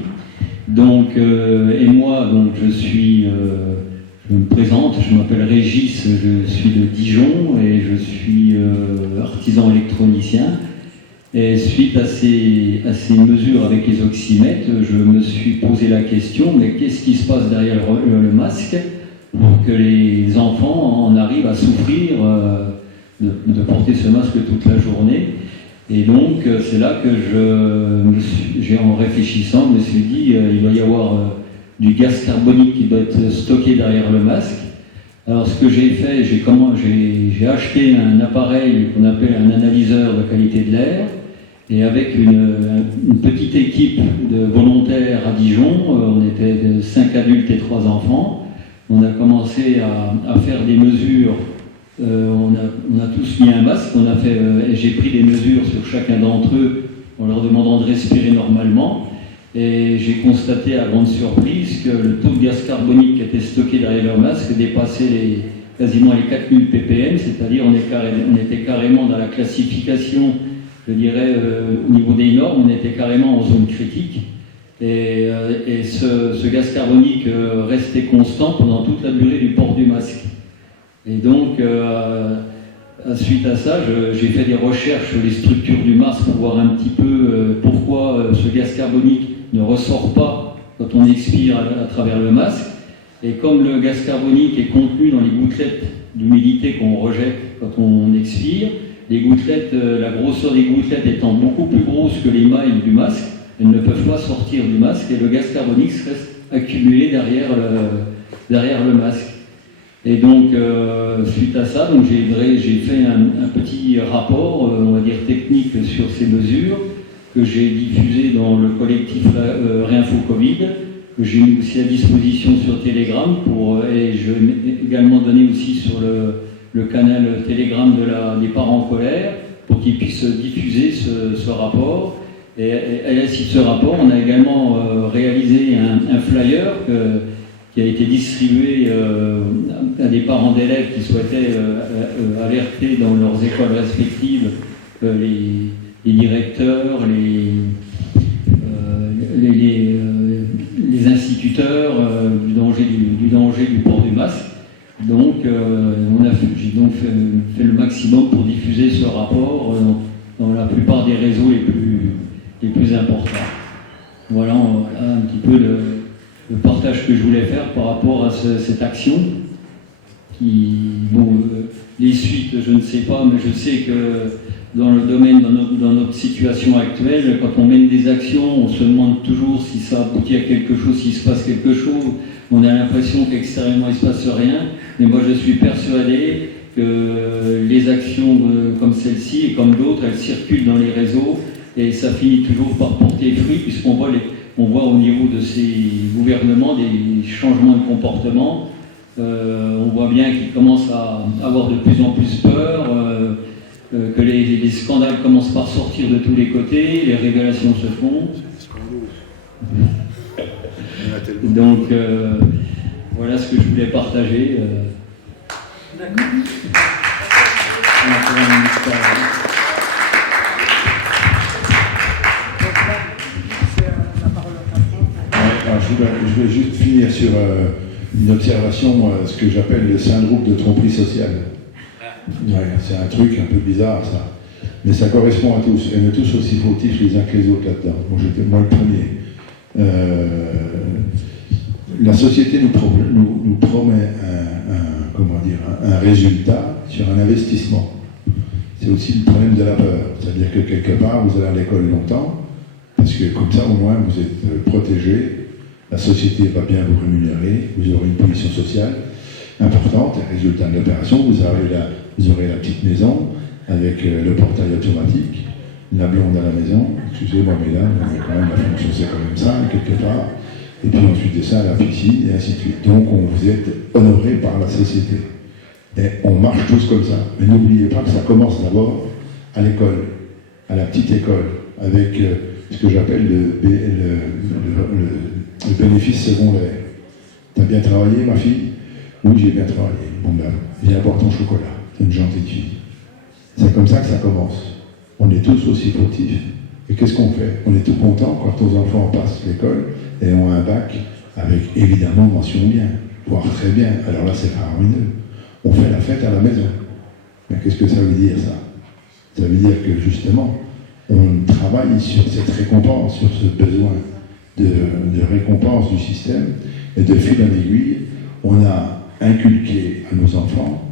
Donc, et moi, donc, je me présente, je m'appelle Régis, je suis de Dijon et je suis artisan électronicien. Et suite à ces mesures avec les oxymètres, je me suis posé la question, mais qu'est-ce qui se passe derrière le masque pour que les enfants en arrivent à souffrir de porter ce masque toute la journée? Et donc, c'est là que j'ai en réfléchissant, me suis dit, il va y avoir du gaz carbonique qui doit être stocké derrière le masque. Alors, ce que j'ai fait, j'ai acheté un appareil qu'on appelle un analyseur de qualité de l'air, et avec une petite équipe de volontaires à Dijon, on était 5 adultes et 3 enfants, on a commencé à faire des mesures. On a tous mis un masque, j'ai pris des mesures sur chacun d'entre eux en leur demandant de respirer normalement, et j'ai constaté à grande surprise que le taux de gaz carbonique qui était stocké derrière leur masque dépassait quasiment les 4000 ppm, c'est-à-dire on était carrément dans la classification, je dirais, au niveau des normes, on était carrément en zone critique, et ce gaz carbonique restait constant pendant toute la durée du port du masque. Et donc, suite à ça, j'ai fait des recherches sur les structures du masque pour voir un petit peu pourquoi ce gaz carbonique ne ressort pas quand on expire à travers le masque. Et comme le gaz carbonique est contenu dans les gouttelettes d'humidité qu'on rejette quand on expire, les gouttelettes, la grosseur des gouttelettes étant beaucoup plus grosse que les mailles du masque, elles ne peuvent pas sortir du masque et le gaz carbonique reste accumulé derrière le masque. Et donc, suite à ça, donc j'ai fait un petit rapport, on va dire technique, sur ces mesures, que j'ai diffusé dans le collectif Réinfo Covid, que j'ai mis aussi à disposition sur Telegram, et je l'ai également donné aussi sur le canal Telegram des parents en colère, pour qu'ils puissent diffuser ce rapport. Et à la suite de ce rapport, on a également réalisé un flyer qui a été distribué à des parents d'élèves qui souhaitaient alerter dans leurs écoles respectives les directeurs, les instituteurs du danger du port du masque. Donc, j'ai donc fait le maximum pour diffuser ce rapport dans la plupart des réseaux les plus importants. Voilà un petit peu le partage que je voulais faire par rapport à cette action. Les suites, je ne sais pas, mais je sais que dans le domaine, dans notre situation actuelle, quand on mène des actions, on se demande toujours si ça aboutit à quelque chose, s'il se passe quelque chose. On a l'impression qu'extérieurement il ne se passe rien, mais moi je suis persuadé que les actions comme celle-ci et comme d'autres, elles circulent dans les réseaux et ça finit toujours par porter fruit, puisqu'on voit au niveau de ces gouvernements des changements de comportement. On voit bien qu'ils commencent à avoir de plus en plus peur, que les scandales commencent par sortir de tous les côtés, les révélations se font. Donc voilà ce que je voulais partager. D'accord. Je vais juste finir sur une observation, ce que j'appelle le syndrome de tromperie sociale. Ouais, c'est un truc un peu bizarre ça, mais ça correspond à tous, et on est tous aussi fautifs les uns que les autres là-dedans. Moi le premier. La société nous promet un résultat sur un investissement. C'est aussi le problème de la peur, c'est-à-dire que quelque part vous allez à l'école longtemps, parce que comme ça au moins vous êtes protégé, la société va bien vous rémunérer, vous aurez une position sociale importante, et résultat de l'opération, vous aurez la petite maison avec le portail automatique, la blonde à la maison, excusez-moi mesdames, mais quand même la fonction c'est quand même ça, quelque part, et puis ensuite de ça la piscine, et ainsi de suite. Donc vous êtes honoré par la société. Et on marche tous comme ça. Mais n'oubliez pas que ça commence d'abord à l'école, à la petite école, avec ce que j'appelle le bénéfice secondaire. T'as bien travaillé, ma fille? Oui, j'ai bien travaillé. Bon ben, viens boire ton chocolat. C'est une gentille fille. C'est comme ça que ça commence. On est tous aussi fautifs. Et qu'est-ce qu'on fait? On est tout content quand nos enfants passent l'école et ont un bac avec évidemment mention bien, voire très bien. Alors là, c'est faramineux. On fait la fête à la maison. Mais qu'est-ce que ça veut dire, ça? Ça veut dire que justement, on travaille sur cette récompense, sur ce besoin de récompense du système, et de fil en aiguille, on a inculqué à nos enfants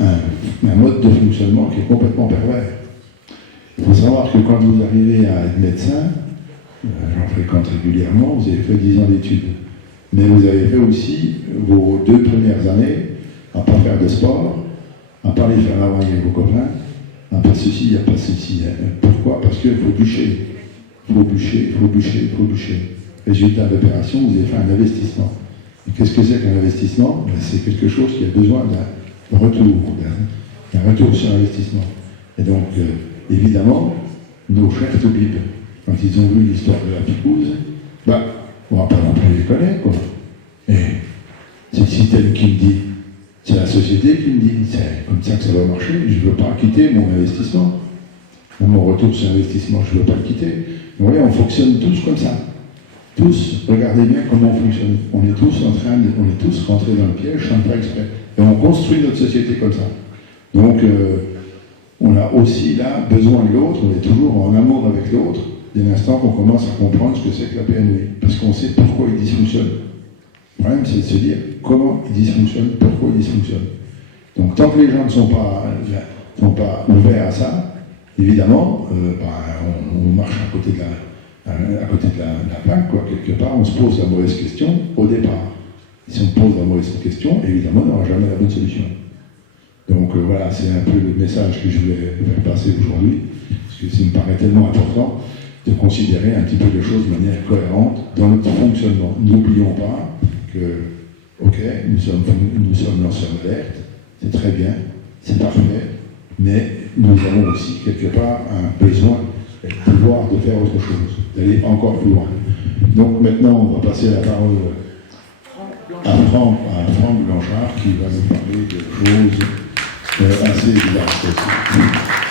un mode de fonctionnement qui est complètement pervers. Il faut savoir que quand vous arrivez à être médecin, j'en fréquente régulièrement, vous avez fait 10 ans d'études, mais vous avez fait aussi vos 2 premières années à ne pas faire de sport, à ne pas aller faire la vague avec vos copains, à pas ceci, il n'y a pas ceci. Pourquoi? Parce qu'il faut bûcher. Il faut bûcher, il faut bûcher, il faut bûcher. Résultat d'opération, vous avez fait un investissement. Et qu'est-ce que c'est qu'un investissement? C'est quelque chose qui a besoin d'un retour sur investissement. Et donc, évidemment, nos chefs tout bip, quand ils ont vu l'histoire de la picouse, on va pas non plus les connaître, quoi. Et c'est le système qui me dit, c'est la société qui me dit, c'est comme ça que ça va marcher, je ne veux pas quitter mon investissement. Mon retour sur investissement, je ne veux pas le quitter. Vous voyez, on fonctionne tous comme ça. Tous, regardez bien comment on fonctionne. On est tous rentrés dans le piège sans le faire exprès. Et on construit notre société comme ça. Donc, on a aussi là besoin de l'autre, on est toujours en amour avec l'autre, dès l'instant qu'on commence à comprendre ce que c'est que la PNV. Parce qu'on sait pourquoi il dysfonctionne. Le problème, c'est de se dire comment il dysfonctionne, pourquoi il dysfonctionne. Donc, tant que les gens ne sont pas ouverts à ça, évidemment, on marche à côté de la plaque, quoi, quelque part, on se pose la mauvaise question au départ. Si on pose la mauvaise question, évidemment, on n'aura jamais la bonne solution. Donc voilà, c'est un peu le message que je voulais faire passer aujourd'hui, parce que ça me paraît tellement important de considérer un petit peu les choses de manière cohérente dans notre fonctionnement. N'oublions pas que, ok, nous sommes lanceurs d'alerte, c'est très bien, c'est parfait, mais nous avons aussi quelque part un besoin et le pouvoir de faire autre chose, d'aller encore plus loin. Donc maintenant, on va passer la parole. à Franck Blanchard qui va nous parler de choses assez bizarres aussi.